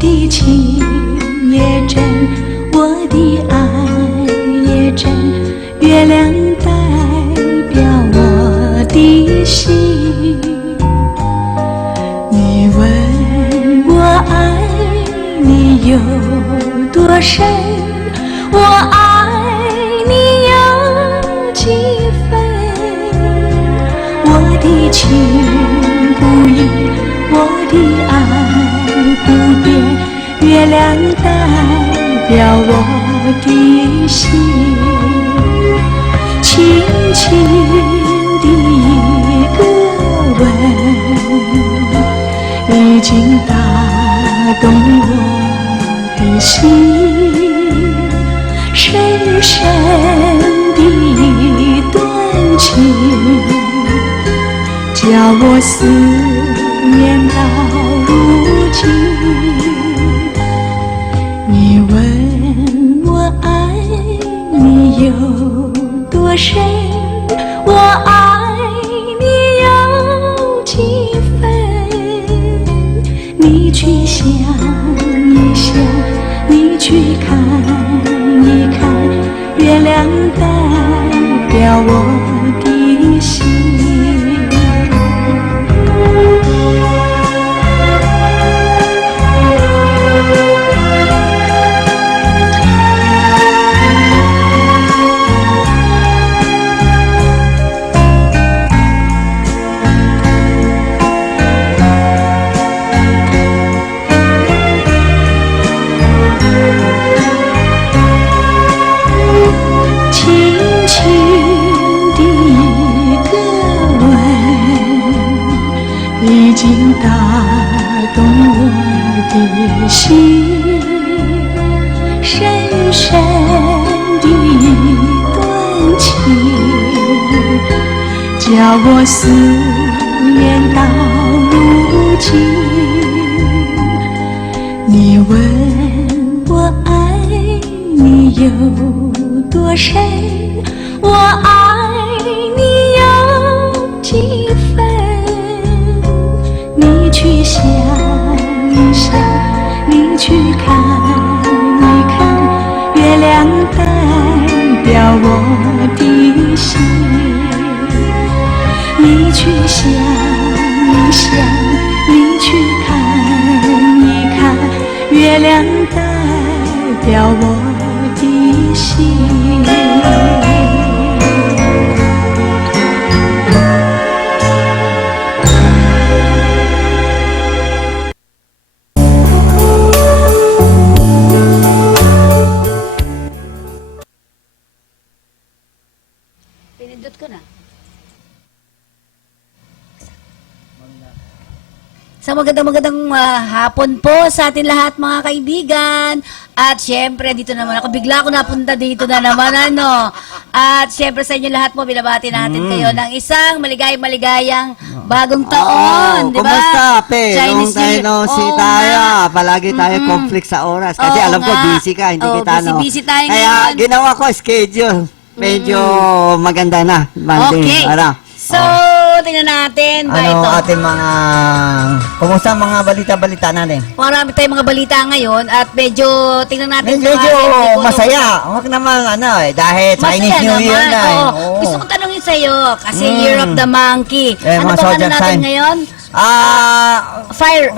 的情也真，我的爱也真，月亮代表我的心。你问我爱你有多深，我爱你有几分？我的情不移，我的爱不变，月亮代表我的心。轻轻的一个吻，已经打动我的心。深深的一段情，叫我思念到如今。你问我爱你有多深，我爱你有几分？你去想一想，你去看一看，月亮代表我的心。已经打动我的心，深深的一段情，叫我思念到如今。你问我爱你有多深，我爱你有几分？你去想一想，你去看一看，月亮代表我的心。你去想一想，你去看一看，月亮代表我的心。Pinindot ko na. So magandang hapon po sa atin lahat mga kaibigan. At syempre dito naman ako, bigla ako napunta dito na naman ano. At syempre sa inyo lahat po, binabati natin kayo ng isang maligayang bagong taon, di ba? Kumusta, Pe? Chinese Long time New Year. no see Oo tayo. nga. Palagi tayo conflict sa oras. Kasi Oo alam ko, nga. busy ka. Hindi Oo, kita, no? busy tayo Kaya ngayon. ginawa ko schedule. Medyo maganda na. Monday. Okay. Para. So, tingnan natin ba Ano ito? ating mga... Kumusta mga balita-balita natin? Marami tayong mga balita ngayon at medyo tingnan natin Medyo kung masaya. Huwag naman dahil Chinese masaya New Year naman. na. Oo. Oo. Gusto ko tanongin sa'yo kasi Year of the Monkey. Ano mga bang ano zodiac natin sign. ngayon?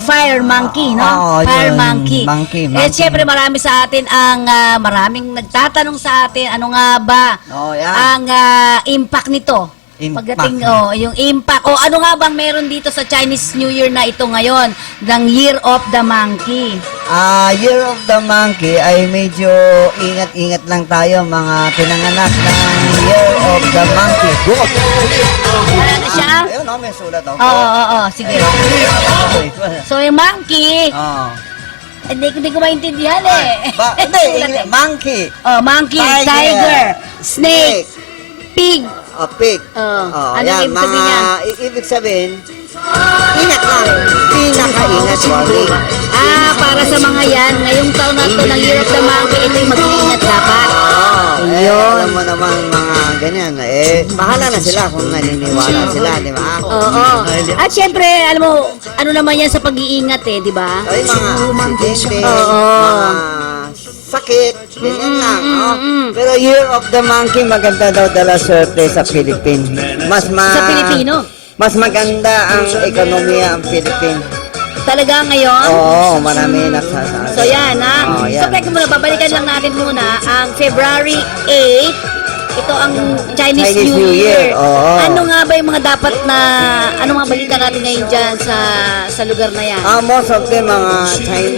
Fire monkey, no? Oo, Fire yun. monkey. Monkey. Eh, siyempre marami sa atin ang maraming nagtatanong sa atin, ano nga ba Oh, yan. ang impact nito? Impact. Pagdating, yung impact. O ano nga bang meron dito sa Chinese New Year na ito ngayon? Ng Year of the Monkey. Year of the Monkey ay medyo ingat-ingat lang tayo mga pinanganak ng Year of the Monkey. Good! Ano siya? Ayun, may sulat ako. Oo, sige. So yung monkey, hindi ko maintindihan eh. Hindi, monkey. Oh, monkey, tiger, snake, pig. Pig. Ano yan, ibig sabihin niyan? Ibig sabihin, ingat lang. Pinaka-ingat warning. Para sa mga yan, ngayong taon na to ng Year of the Monkey, ito'y mag-iingat dapat. Eh, alam mo naman mga ganyan. Eh, bahala na sila kung naniniwala sila, di ba? Oo. At syempre, alam mo, ano naman yan sa pag-iingat eh, di ba? Ay, mga aksidente, Oo. mga sakit, ganyan lang. No? Pero Year of the Monkey, maganda daw dala swerte sa Philippines. Sa Pilipino. Mas maganda ang ekonomiya ang Philippines. Talaga ngayon? Oo, marami nagsasabi. So yan ha. Oh, yan. So teka muna, babalikan lang natin muna ang February 8. Ito ang Chinese New Year. Oo. Ano nga ba yung mga dapat na, ano mga balita natin ngayon dyan sa lugar na yan? Most of them, mga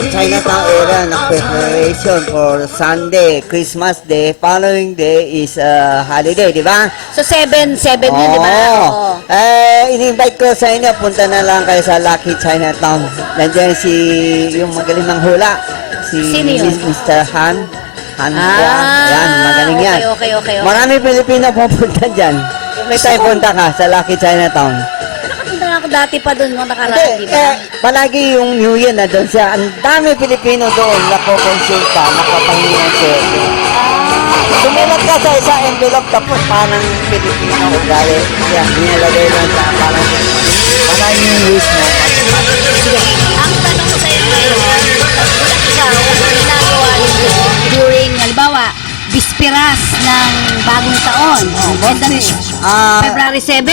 Chinatown area na preparation for Sunday, Christmas Day, following day is holiday, di ba? So 7 yun, di ba? Oo. In-invite ko sa inyo, punta na lang kayo sa Lucky Chinatown. Nandiyan yung magaling ng hula, Sino yun? Mr. Han. Yan, magaling yan. Okay. Marami Pilipino pupunta dyan. May tayo punta ka sa Lucky Chinatown. Nakapunta na ako dati pa doon nung nakaraan, di Hindi, ba? palagi yung New Year na doon siya. Ang dami Pilipino doon na kukonsulta, nakapahingi ng swerte. Sumulat ka sa isa envelope tapos parang Pilipino ugali. Yan, nilalagay lang sa parang palagi yung wish mo. Sige, ang tanong ko sa'yo ngayon, ikaw, ano ginagawa during, halimbawa, bisperas ng bagong taon, February 7.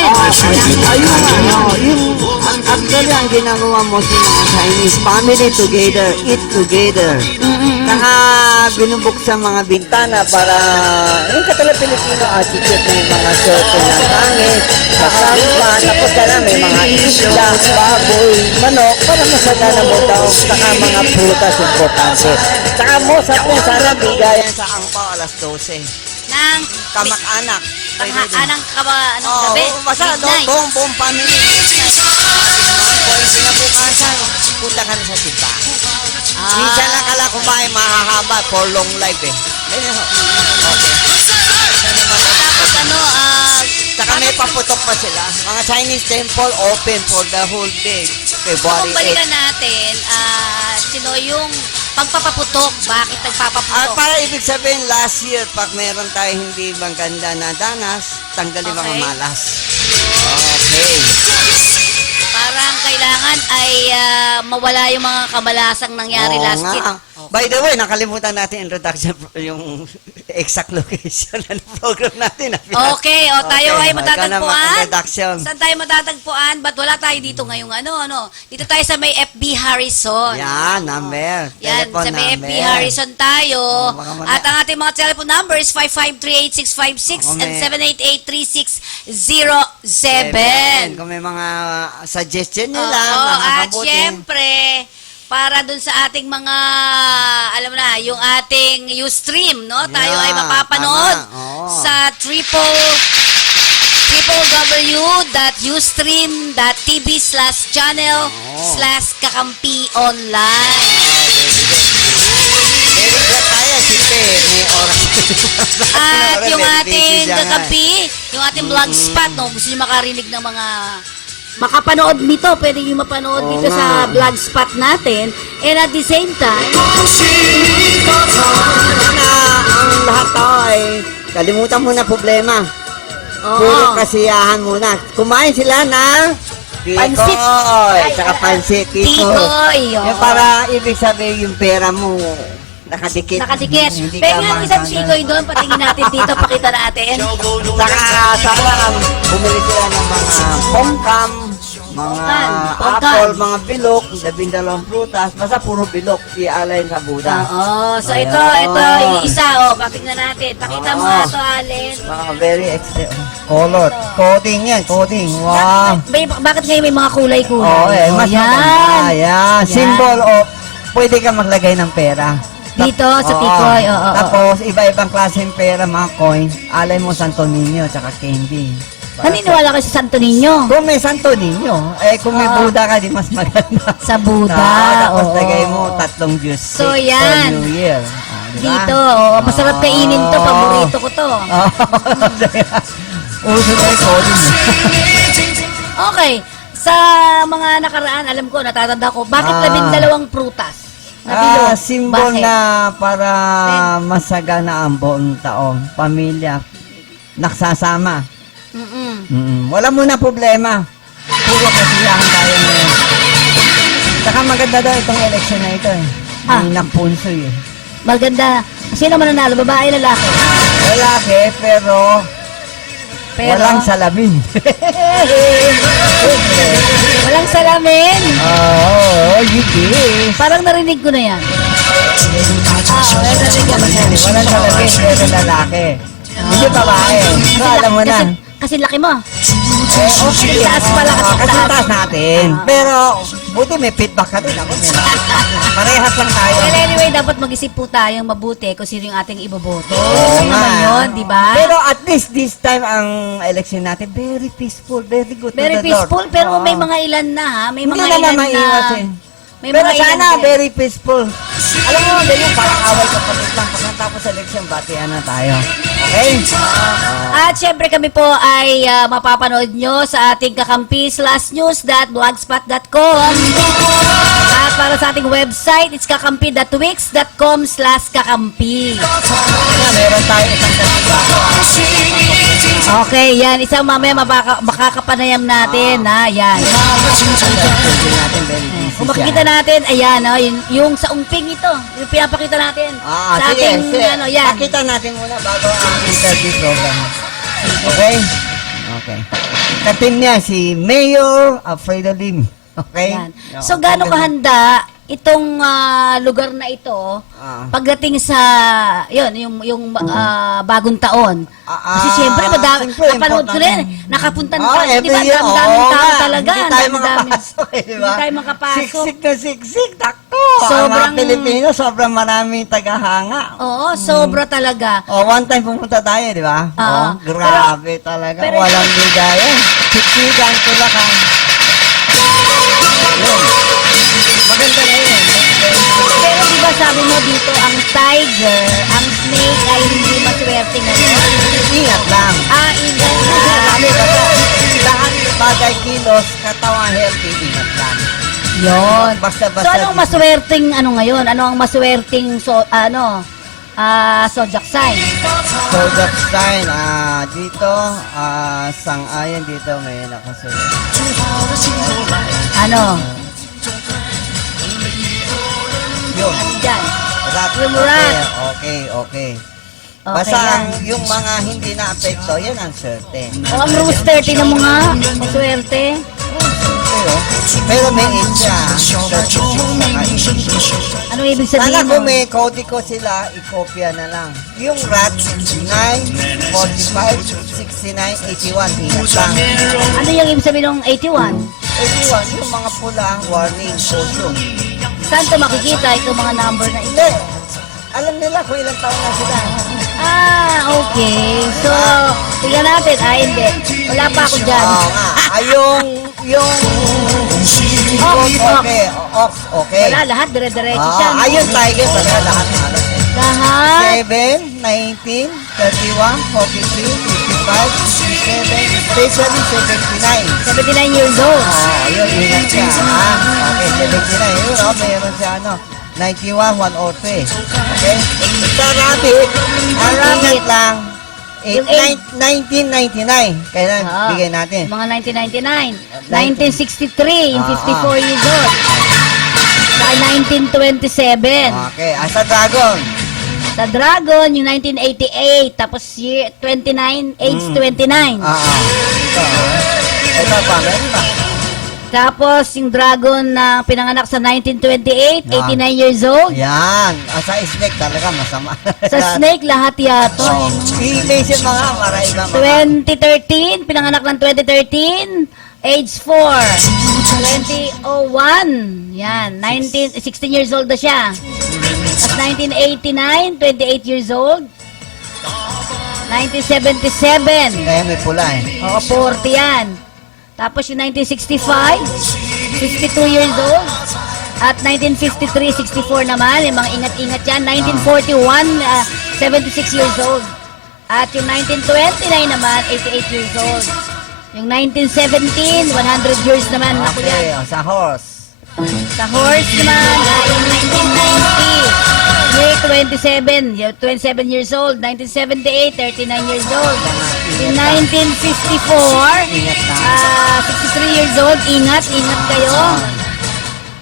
Actually, ang ginagawa mo sa mga Chinese, family together, eat together. Saka binubuksan mga bintana para yung katulad Pilipino attitude, may mga sorte ng hangin, kasampa, tapos ka na may mga isda, baboy, manok, para masagana mo daw, saka mga prutas importante. Saka mo sa sana bigayan sa angpaw alas 12. Ng Kamak-anak. anong gabi? Basta Midnight. buong family. Kung sinabukasan, punta ka na sa simbahan. Minsan lang kala kumain mahahaba for long life eh. Ganyan ho. Okay. Tapos Saka may paputok pa sila. Mga Chinese temple open for the whole day. February kung balikan natin, sino yung pagpapaputok, bakit nagpapaputok? para ibig sabihin, last year, pag meron tayo hindi maganda na danas, tanggalin mga Okay. malas. Okay. Parang kailangan ay mawala yung mga kamalasang nangyari Oo last nga. year. By the way, nakalimutan natin introduction yung exact location ng program natin. Okay, tayo ay matatagpuan. Introduction. Saan tayo matatagpuan? Ba't wala tayo dito ngayong ano? Dito tayo sa may FB Harrison. Yan, number. Yan, Telephone sa may FB number. Harrison tayo. Baka mamaya. At ang ating mga telephone number is 5538656 and 7883607. Kung may mga suggestion nila, Oo, mga at kabuti. syempre, para dun sa ating mga, alam mo na, yung ating Ustream, no? Tayo Yeah, ay mapapanood tama. Oo. sa www.ustream.tv/channel/kakampi online. Very good tayo, siyempre, may oras. At yung Very ating busy siya nga. kakampi, yung ating vlog spot, no? Gusto nyo makarinig ng mga makapanood nito, pwede nyo mapanood Oo dito nga. sa vlog spot natin. And at the same time, Na ang lahat tao ay kalimutan mo na problema. Puro oo. kasiyahan muna. Kumain sila ng Pansit. Ay, tsaka pansit. Tikoy, oo. Yung para ibig sabihin yung pera mo nakadikit. Nakadikit. Hindi Pero ka nga isang maganda. sikoy doon, patingin natin dito, pakita natin. Saka sana bumili sila ng mga pongkam, mga Pongkan. apple, mga bilok, 12 prutas, basta puro bilok, ialay sa Buddha. Oo, so Ayan. ito, isa, patingnan natin. Pakita mo nga ito, Allen. Mga very color. Coding yan, coding. Wow. Bakit ngayon may mga kulay-kulay? Oh, mas yan. maganda. Yan. Symbol of pwede ka maglagay ng pera. Dito, sa tikoy, oo. Tapos, iba-ibang klaseng pera, mga coin. Alay mo Santo Niño, tsaka candy. Naniniwala ka sa Santo Niño? Kung may Santo Niño, kung may Buddha ka, di mas maganda. Sa Buddha, Tapos, oo. lagay mo 3 juice. So, yan. For New Year. Diba? Dito, masarap kainin to, paborito ko to. Uso na yung coding. Okay, sa mga nakaraan, alam ko, natatanda ko, bakit 12 prutas? Nabilog. Simbol Bakit? na para masagana ang buong taong pamilya. Nagsasama. Wala muna problema. Puro kasiyahan tayo ngayon. Saka maganda daw itong election na ito eh. Ang napunsoy eh. Maganda. Sino man nanalo? Babae, lalaki? Lalaki, pero walang salamin. Walang salamin? Oo, yes. Parang narinig ko na yan. Walang narinig ko na yan. Walang salamin, pero lalaki. Hindi babae. So, alam mo na. Kasi laki mo. Okay. Taas pala kasi Kasi taas. taas natin. Pero, buti may feedback ka din. Ako, parehas lang tayo. Well, anyway, dapat mag-isip po tayong mabuti kung sino yung ating iboboto. Oo Yun naman nga. yun, di ba? Pero at least this time ang election natin, very peaceful, very good. Very to the Lord. peaceful, pero Oo. may mga ilan na ha. May Hindi mga naman ilan na... maiwas eh. May Pero mga ilan sana, din. very peaceful. Alam mo, ganyan, parang away kapatid lang. Pagkatapos election, batian na tayo. Okay? At syempre kami po ay mapapanood nyo sa ating kakampi/news.blogspot.com. At para sa ating website, it's kakampi.wix.com/kakampi. Meron tayo isang kandidato. Okay, yan. Isang mamaya makakapanayam natin. Ha, yan. natin, very busy Kung siya. makikita natin, ayan, oh, yung sa umping ito. Yung pinapakita natin. Sa Sige, ating, sige. ano, yan. Pakita natin muna bago ang interview program. Okay? Okay. Katim niya si Mayor Alfredo Lim. Okay? Yan. So, gaano kahanda itong lugar na ito pagdating sa, yun, yung bagong taon? Kasi siyempre, siyempre, napanood ko rin, nakapunta na tayo, di ba? every year, Daming oo tao nga. talaga. Hindi tayo dami-dami. makapasok eh, di ba? Hindi tayo makapasok. Siksik na siksik, takto. Ang Sobrang- mga Pilipino, sobrang maraming tagahanga. Oo, sobra talaga. One time pumunta tayo, di ba? Oo. Grabe talaga. pero- Walang bigay. Siksikan, tulakan. Yun. Maganda na yun. Pero di ba sabi mo dito, ang tiger, ang snake ay hindi maswerte ngayon? Ingat lang. Ingat Sabi na. ba, lahat bagay kilos, katawan healthy, ingat lang. Yun. Basta-basta. So, anong maswerteng ano ngayon? Ano ang maswerteng zodiac sign? Zodiac sign, dito, sang-ayon dito, may nakasunod. Ano? Yun. Diyan. Rat. Yung rat. Okay. Okay Basta yan. yung mga hindi na-apekto, yan ang swerte. O, ang rooster, tingnan mo nga. Maswerte. Pero may age siya. 36 Anong ibig Sana sabihin kung nun? may kodiko sila, ikopya na lang. Yung rat, 9, 45, 69, 81. Ingat lang. Ano yung ibig sabihin ng 81? 81, yung mga pula, warning, caution. Saan ito makikita itong mga number na ito? Hindi. Alam nila kung ilang taon na sila. Okay. So, tingnan natin. Hindi. Wala pa ako dyan. Oo nga. Yung Ox. okay. Ox, okay. Wala, lahat dire-diretso siya. no? Ayun, tiger talaga lahat ng alas. Lahat. 7, 19, 31, 43, 55, 67, especially 79. 79 years old. Yun, ingat siya, ha? Okay, 79. Yun, meron siya, 91, 103. Okay? Sa rabbit, ang rabbit lang, Yung 1999. Kailan bigay natin? Mga 1999. 1963, yung 54 years old. Saka 1927. Okay, sa dragon. Sa Dragon, yung 1988. Tapos year 29, age 29. Ito pa, meron pa. Tapos yung Dragon na pinanganak sa 1928, 89 years old. Yan. Sa snake talaga masama. Sa Snake, lahat yato. I-mention mga para iba mga. 2013, pinanganak ng 2013, age 4. 2001, yan, 16 years old na siya. At 1989, 28 years old. 1977, Kaya may pula eh. 40 yan. Tapos yung 1965, 52 years old. At 1953, 64 naman. Yung mga ingat-ingat yan. 1941, 76 years old. At yung 1929 naman, 88 years old. Yung 1917, 100 years naman. Ako yan. Okay, sa horse. Sa horse naman, ay 1990. Year 27 years old. 1978, 39 years old. In 1954, Ingat na. 63 years old. Ingat kayo.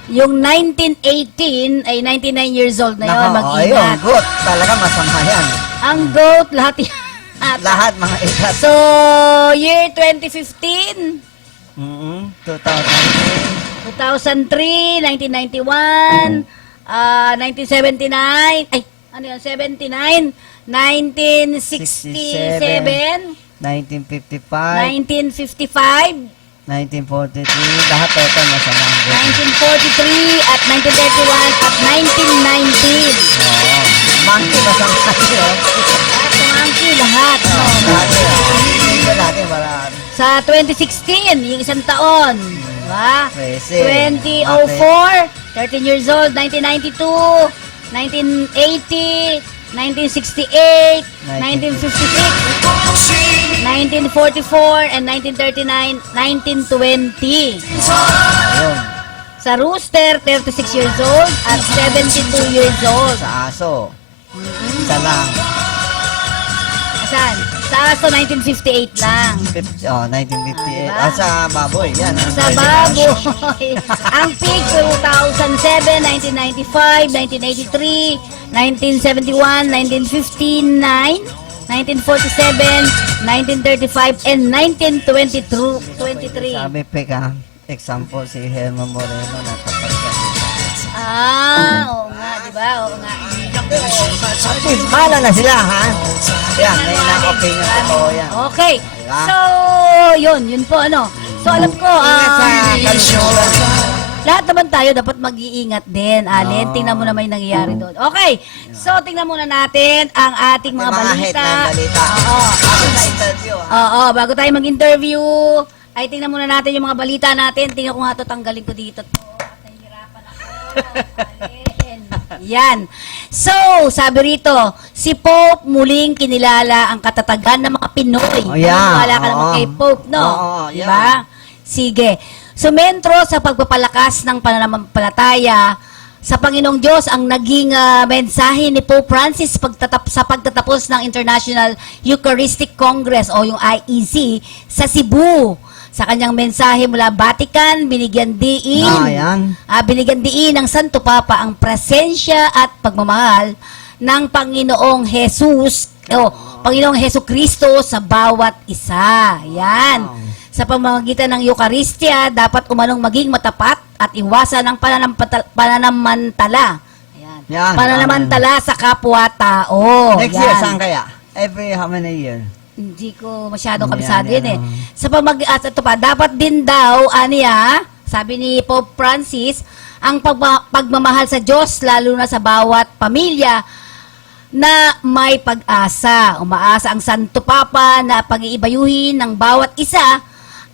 Yung 1918 ay 99 years old na yun. Nako, ayun, Mag-ingat. good. Talaga masama yan. Ang goat, lahat yan. Lahat mga ikat. So, year 2015, 2003. 2003, 1991, 1979, ay, ano yun, 79, 1967, 1955. 1955, 1943. Lahat ito masama ang good. 1943, at 1931, at 1919. Oo. Monkey masama yun. At monkey, lahat. No? Dati, medyo dati marami. Sa 2016, yung isang taon, diba? 2004, 13 years old, 1992, 1980, 1968, 1956, 1944, and 1939, 1920. Ayun. Sa rooster, 36 years old at 72 years old. Sa aso. Isa lang. Saan? Sa aso, 1958 lang. 1958. Ah, diba? Sa baboy. Yan. Sa baboy. Ang pig, 2007, 1995, 1983, 1971, 1959, 1947, 1935, and 1923. Sabi Peka, example si Herman Moreno na kapag Oo nga, di ba? Oo nga. Hala na sila, ha? Yan, may na-opinion totoo yan. Okay. Diba? So, yun po, ano. So, alam ko, Ingat sa kalusugan. lahat naman tayo dapat mag-iingat din, Alin. Oo. Tingnan mo naman yung nangyayari doon. Okay. So, tingnan muna natin ang ating mga balita. headline balita. Oo. Ako na interview, ha? Oo, bago tayo mag-interview, ay tingnan muna natin yung mga balita natin. Tingnan ko nga ito, tanggalin ko dito. Nahihirapan ako. Alin. Yan. So, sabi rito, si Pope muling kinilala ang katatagan ng mga Pinoy. Oh, yeah. Naniniwala ka naman Oo. kay Pope, no? Oo, diba? Sige. Sumentro sa pagpapalakas ng pananampalataya sa Panginoong Diyos ang naging mensahe ni Pope Francis sa pagtatapos ng International Eucharistic Congress o yung IEC sa Cebu. Sa kanyang mensahe mula Vatican, binigyan diin ng Santo Papa ang presensya at pagmamahal ng Panginoong Jesus o Panginoong Hesus Kristo sa bawat isa. Yan. Sa pamamagitan ng Eucharistia, dapat umanong maging matapat at iwasan ang pananamantala. Ayan. Yan. Pananamantala sa kapwa-tao. Next year, Yan. saan kaya? Every how many year? Hindi ko masyadong Yan, kabisado yan, yun eh. Sa ito pa, dapat din daw, sabi ni Pope Francis, ang pagmamahal sa Diyos, lalo na sa bawat pamilya, na may pag-asa. Umaasa ang Santo Papa na pag-iibayuhin ng bawat isa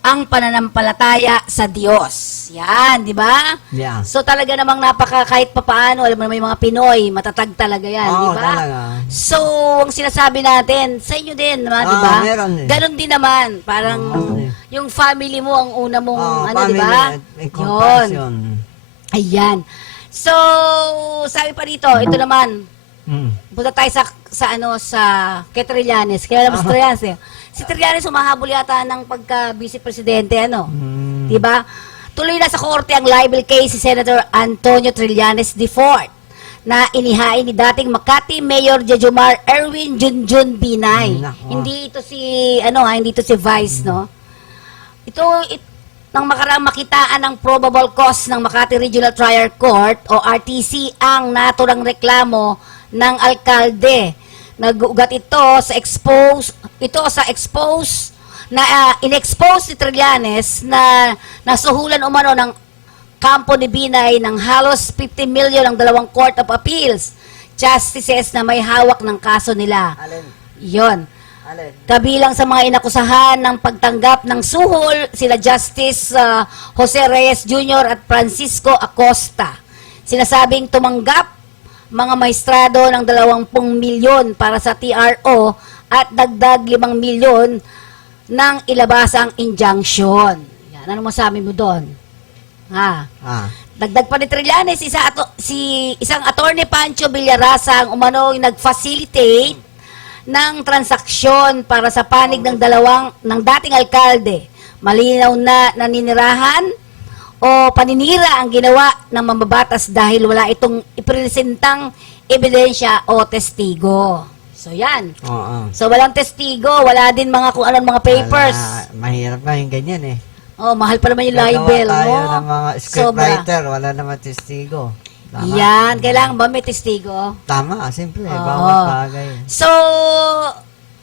ang pananampalataya sa Diyos. Yan, di ba? Yeah. So talaga namang kahit papaano, alam mo naman yung mga Pinoy, matatag talaga yan, di Oo, ba? talaga. So, ang sinasabi natin, sa inyo din, naman, di ba? meron eh. Ganon din naman, parang yung family mo ang una mong, di ba? May compassion. Ayan. So, sabi pa dito, ito naman, punta tayo sa kay Trillanes. Kaya alam mo si Trillanes eh. Si Trillanes humahabol yata ng pagka-vice-presidente, Di ba? Tuloy na sa korte ang libel case si Senator Antonio Trillanes IV na inihain ni dating Makati Mayor Jejomar Erwin Junjun Binay. Hindi ito si Vice, no? Nang makaraang makitaan ng probable cause ng Makati Regional Trial Court o RTC ang naturang reklamo ng alkalde. Nag-ugat ito sa in-expose ni Trillanes na nasuhulan umano ng kampo ni Binay ng halos 50 million ang dalawang Court of Appeals justices na may hawak ng kaso nila. Yon. Kabilang sa mga inakusahan ng pagtanggap ng suhol, sila Justice Jose Reyes Jr. at Francisco Acosta. Sinasabing tumanggap mga maestrado ng 20 milyon para sa TRO at dagdag 5 milyon ng ilabasang injunction. Yan, ano masabi mo doon? Ha. Ah. Dagdag pa ni Trillanes, isang attorney Pancho Villarasa ang umanong nag-facilitate ng transaksyon para sa panig ng dating alkalde. Malinaw na naninirahan o paninira ang ginawa ng mambabatas dahil wala itong ipresentang ebidensya o testigo. So yan. Oo. So walang testigo, wala din kung anong mga papers. Mahirap nga yung ganyan eh. Oh, mahal pa naman yung Gagawa libel, tayo no? ng mga scriptwriter, wala naman testigo. Tama. Yan, kailangan ba may testigo? Tama, simple. Oo. Bawat bagay. So,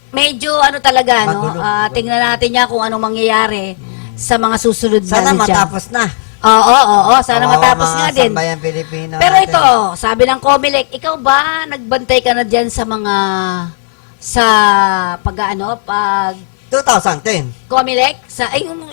medyo talaga, no? Magulo. Tingnan natin niya kung anong mangyayari sa mga susunod na Sana ano dyan. matapos na. Oo, sana Kawawa matapos mga nga din. sambayan Pilipino Pero natin. ito, sabi ng Comelec, ikaw ba nagbantay ka na dyan sa pag 2010. Comelec?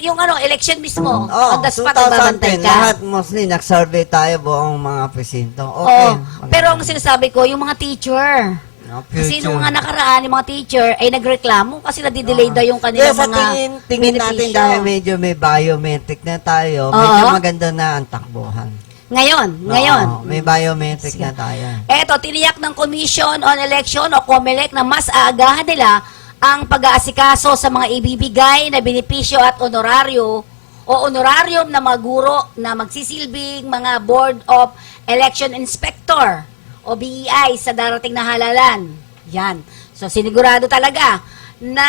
Yung election mismo, Oh, on the spot, nagbabantay 2010. ka? Lahat mostly nag-survey tayo buong mga presinto. Oo. Okay. Pero ang sinasabi ko, yung mga teacher, No, kasi future. nung mga nakaraan, yung mga teacher ay nagreklamo kasi nadidelay daw yung kanilang Kaya sa mga tingin natin benepisyo. dahil medyo may biometric na tayo, medyo maganda na ang takbuhan. Ngayon. Oo, may biometric na tayo. Eto, tiniyak ng Commission on Election o COMELEC na mas aagahan nila ang pag-aasikaso sa mga ibibigay na benepisyo at honoraryo o honorarium na mga guro na magsisilbing mga Board of Election Inspector o BEI sa darating na halalan. Yan. So, sinigurado talaga na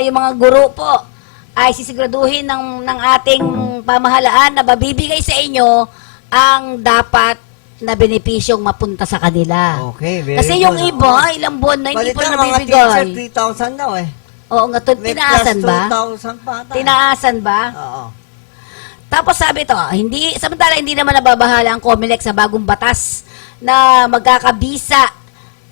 yung mga guro po ay sisiguraduhin ng ating pamahalaan na mabibigay sa inyo ang dapat na benepisyong mapunta sa kanila. Okay, very Kasi yung good. iba, ilang buwan na hindi Palit pa na mga nabibigay. teacher, 3,000 daw eh. Oo nga, May tinaasan plus ba? 2,000 pa ata. Tinaasan ba? Oo. Tapos sabi to, samantala hindi naman nababahala ang COMELEC sa bagong batas na magkakabisa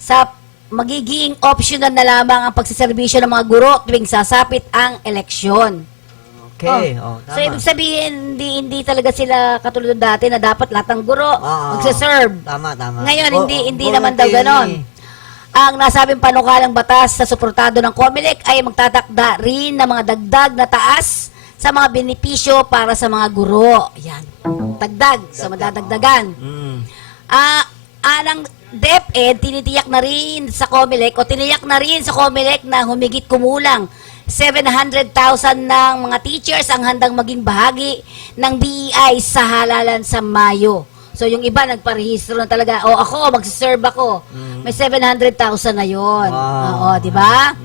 sa magiging optional na lamang ang pagsiservisyo ng mga guro tuwing sasapit ang eleksyon. Okay, So, ibig sabihin, hindi talaga sila katulad ng dati na dapat lahat ng guro Oo. magsaserve. Tama. Ngayon, hindi naman daw ganon. Ang nasabing panukalang batas sa suportado ng COMELEC ay magtatakda rin ng mga dagdag na taas sa mga benepisyo para sa mga guro. Yan. Dagdag sa madadagdagan. Mm. Anang DepEd, tinitiyak na rin sa COMELEC o tiniyak na rin sa COMELEC na humigit kumulang 700,000 ng mga teachers ang handang maging bahagi ng BEI sa halalan sa Mayo. So, yung iba nagparehistro na talaga. O ako, magsiserve ako. May 700,000 na yon. Wow. Oo, di ba?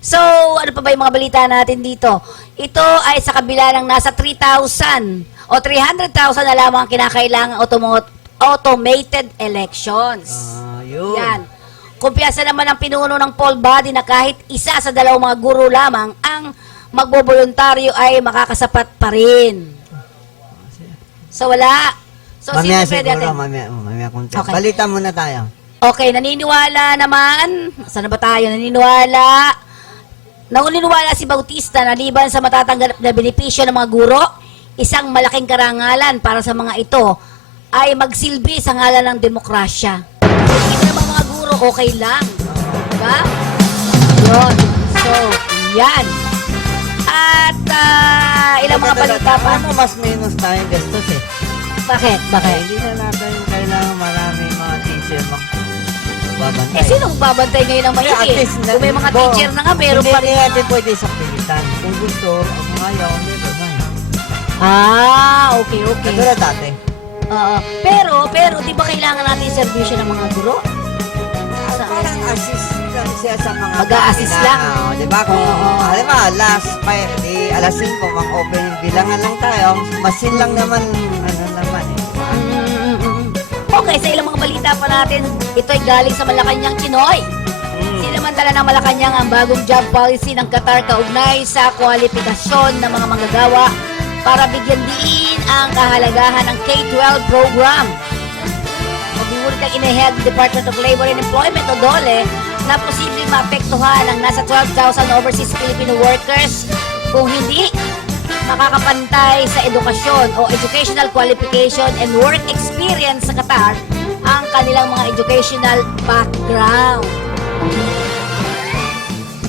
So, ano pa ba yung mga balita natin dito? Ito ay sa kabila ng nasa 3,000 o 300,000 na lamang ang kinakailangang automated elections. Yun. Yan. Kumpiyansa naman ang pinuno ng poll body na kahit isa sa dalawang mga guro lamang ang magboboluntaryo ay makakasapat pa rin. So, wala. So, Mamaya sino pwede siguro, natin? mamaya konti. Okay. Balita muna tayo. Okay, naniniwala naman. Saan na ba tayo? Naniniwala si Bautista na liban sa matatanggap na benepisyo ng mga guro, isang malaking karangalan para sa mga ito ay magsilbi sa ngalan ng demokrasya. Hindi naman mga guro, okay lang. Diba? Yun. So, yan. At ilang mga balita pa. Ano mas minus tayong gastos eh. Bakit? Hindi na natin kailangan maraming mga teacher magbabantay. Sino magbabantay ngayon ng Kaya at maigi? least, Kung may mga teacher na nga, meron pa rin. Hindi natin pwede sa pilitan. Kung gusto, kung ayaw, may babay. Okay. Katulad dati. Pero, di ba kailangan natin yung servisyo ng mga guro? Parang assist lang siya sa mga Mag-a-assist lang. Di ba? Kung, Oo. alam mo, alas 5, mang opening bilangan lang tayo. Masin lang naman, ano naman eh. Okay, sa ilang mga balita pa natin, ito ay galing sa Malacanang, Chinoy. Sinamantala ng Malacanang ang bagong job policy ng Qatar kaugnay sa kwalifikasyon ng mga manggagawa para bigyan diin ang kahalagahan ng K-12 program. Mabimulit ang inahayag ng Department of Labor and Employment o DOLE na posibleng maapektuhan ang nasa 12,000 overseas Filipino workers kung hindi makakapantay sa edukasyon o educational qualification and work experience sa Qatar ang kanilang mga educational background.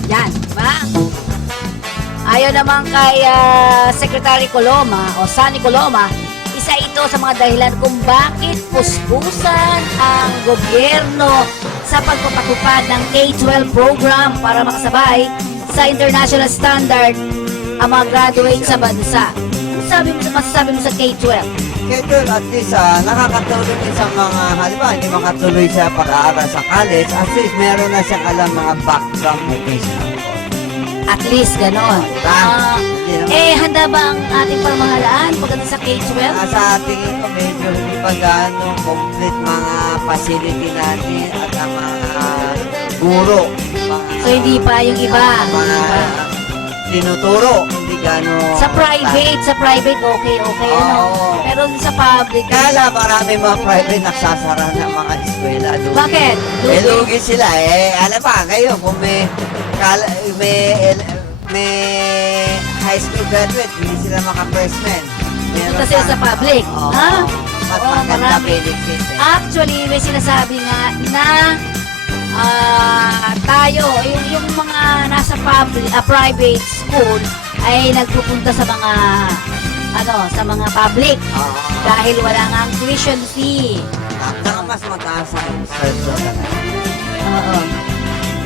Yan, diba? Ayon naman kay Secretary Coloma o Sunny Coloma, isa ito sa mga dahilan kung bakit puspusan ang gobyerno sa pagpapatupad ng K-12 program para makasabay sa international standard ang mga graduate sa bansa. Masasabi mo sa K-12? Kaya at least nakakatulong din sa mga, halimbawa, hindi makatuloy sa pag-aaral sa college, at least meron na siyang alam mga background vocational. At least, ganon. Handa ba ang ating pamahalaan pagdating sa K-12? Sa tingin ko, medyo hindi pa gaano complete mga facility natin at ang mga guro. So, hindi pa yung iba. Mga tinuturo, hindi gaano. Sa private, okay, ano? Oo. Pero sa public, Kala marami mga private nagsasara ng mga eskwela. Lugi. bakit? Lugi sila alam ba, kayo kung may high school graduate, hindi sila maka-freshman. Punta sila sa public, ha? Mas Oo, maganda marami. benefit Actually, may sinasabi nga na tayo, yung mga nasa private school ay nagpupunta sa mga sa mga public dahil wala nga ang tuition fee. Saka mas mataas ang sweldo talaga. Oo.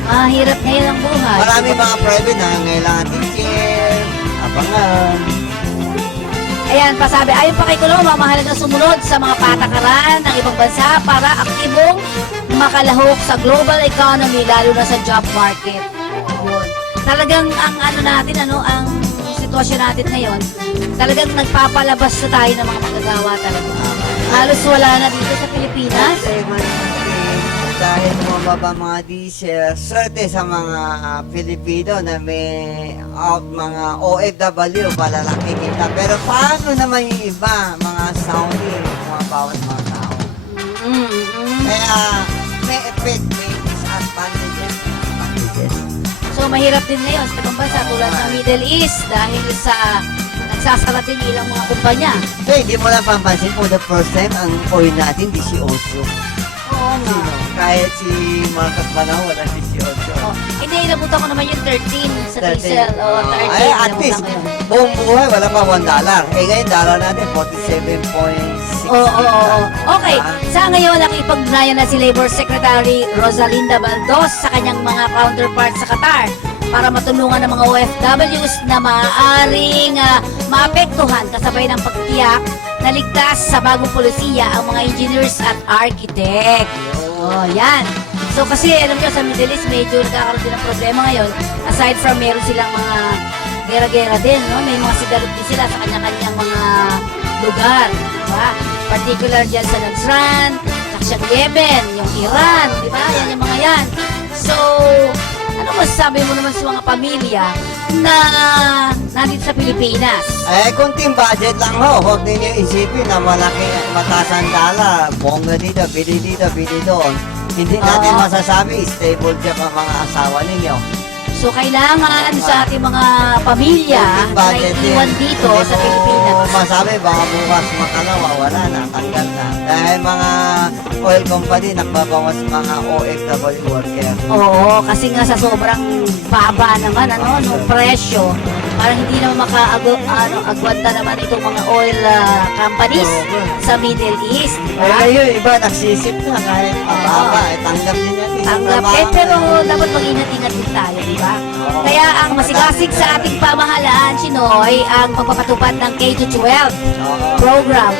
Mahirap ngayon ang buhay. Marami mga private na ngailangan teacher, abangan. Ayan, pasabi, ayon pa kay Coloma, mahalaga sumunod sa mga patakaran ng ibang bansa para aktibong makalahok sa global economy, lalo na sa job market. Yun. Talagang ang ang sitwasyon natin ngayon, talagang nagpapalabas na tayo ng mga magagawa talaga. Halos wala na dito sa Pilipinas. Dahil bumababa mga diesel, swerte sa mga Pilipino na may mga OFW, malalaki kita. Pero paano naman yung iba, mga Saudi, mga bawat mga tao? Kaya may effect, may disadvantages. So mahirap din ngayon sa ibang bansa tulad ng Middle East dahil sa nagsasalat din ilang mga kumpanya. So, hindi mo lang papansin for the first time ang oil natin, 18. Oo nga. Kahit si Marcos Manao, wala 18. Oh, hindi, inabutan ko naman yung 13 sa diesel. Oh, 13. Ay, at inabutan least, ko yun. buong buhay, wala pa $1. Ngayon, dollar natin, 47.6. Oo. Okay, sa ngayon, nakipagnayan na si Labor Secretary Rosalinda Baldos sa kanyang mga counterparts sa Qatar para matulungan ng mga OFWs na maaaring maapektuhan kasabay ng pagtiyak na ligtas sa bagong polisiya ang mga engineers at architect. Oh, yan. So kasi alam nyo sa Middle East medyo nagkakaroon din ng problema ngayon. Aside from meron silang mga gera-gera din, no? May mga sigalot din sila sa kanya-kanyang mga lugar. Diba? Particular dyan sa Najran, sa Yemen, yung Iran, di ba? Yan yung mga yan. So, ano masasabi mo naman sa mga pamilya na nandito sa Pilipinas? Kunting budget lang ho. Huwag ninyo isipin na malaki, mataas ang dollar. Bongga dito, bili doon. Hindi natin masasabi, stable dyan ang mga asawa ninyo. So, kailangan sa ating mga pamilya na iiwan dito sa Pilipinas. Masabi, baka bukas makalawa, wala na, tanggal na. Dahil mga oil company, nagbabawas mga OFW worker. Oo, kasi nga sa sobrang baba naman, no, presyo, parang hindi naman agwanta naman itong mga oil companies sa Middle East, di ba? Ngayon, iba nagsisip na kahit mababa, tanggap din natin. Tanggap. Pero dapat mag-ingat-ingat din tayo, di ba? Kaya ang masigasig sa ating pamahalaan, Chinoy, ang pagpapatupad ng K-12 program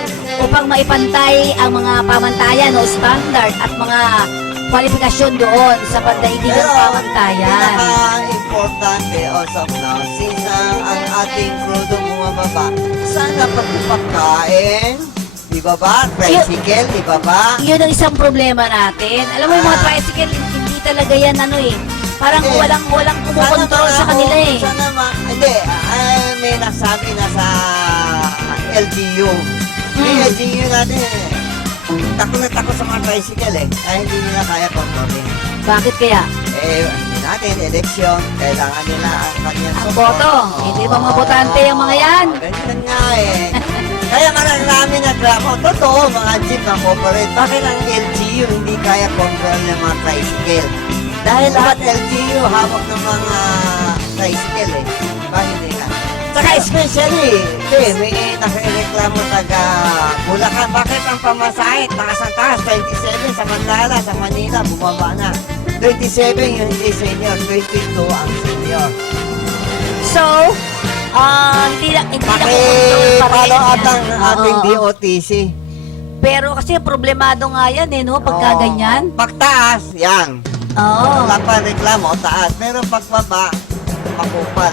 upang maipantay ang mga pamantayan o standard at mga kwalifikasyon doon sa pandaigdigang pamantayan. Pinaka-importante also now, since ang ating crudo bumababa, sana pagpapakain, di ba ba? Tricycle, di ba ba? Yun ang isang problema natin. Alam mo yung mga tricycle, hindi talaga yan parang walang kumukontrol sa kanila eh. Sana hindi, may nasabi na sa LGU. May LGU natin tako na tako sa mga tricycle ay hindi nila kaya kontrolin. Bakit kaya? Natin, eleksyon, kailangan nila ang kanyang Ang boto. Hindi ba mga botante yung mga yan? Ganyan nga Kaya marami na drama. Totoo, mga jeep na corporate. Bakit ang LGU hindi kaya control ng mga tricycle? Dahil lahat LGU hawak ng mga tricycle Diba hindi ka? Saka especially, may nakareklamo taga Bulacan. Bakit ang pamasahe, taas ang taas, 27, samantala sa Manila, bumaba na. 27 yung hindi senior, 22 ang senior. So, hindi lang control pa rin. Follow up ang ating Oo. DOTC. Pero kasi problemado nga yan eh, no? Pagka Oo. ganyan. Pagtaas, yan. Oo. Wala pa reklamo, taas. Pero pagbaba, makupal.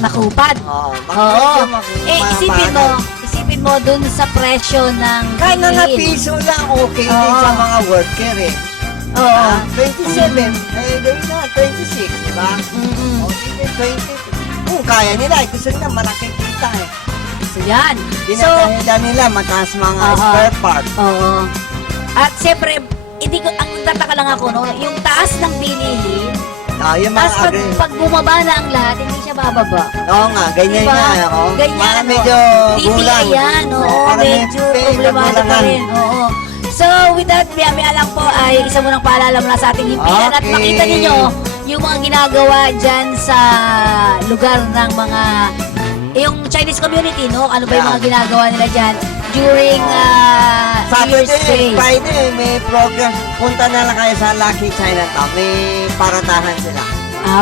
Nakupad. Oo. Oo. Medyo Isipin mo dun sa presyo ng kahit na bilihin. piso lang, okay din Oo. sa mga worker eh. Oo. 27, gawin na 26, di ba? Mm-mm. O, even 20. Kung kaya nila, gusto nila malaking kita eh. So, yan. So, Dinakahila nila, mataas mga Oo. spare parts. oo. At siyempre, ang tataka lang ako, no? Yung taas ng bilihin, Yung mga tapos pag bumaba na ang lahat, hindi siya bababa. Oo nga, ganyan Diba? nga. Oo. Ganyan, Para no? medyo Titi, gulang. ayan, oo, Para medyo problemado pa rin. Oo. So, with that, Mia lang po ay isa mo ng paalala mula sa ating himpilan at Okay. makita ninyo yung mga ginagawa dyan sa lugar ng mga yung Chinese community, no? Ano ba yung mga ginagawa nila dyan during New Year's Day? Saturday, Friday, may program. Punta na lang kayo sa Lucky Chinatown. May paratahan sila.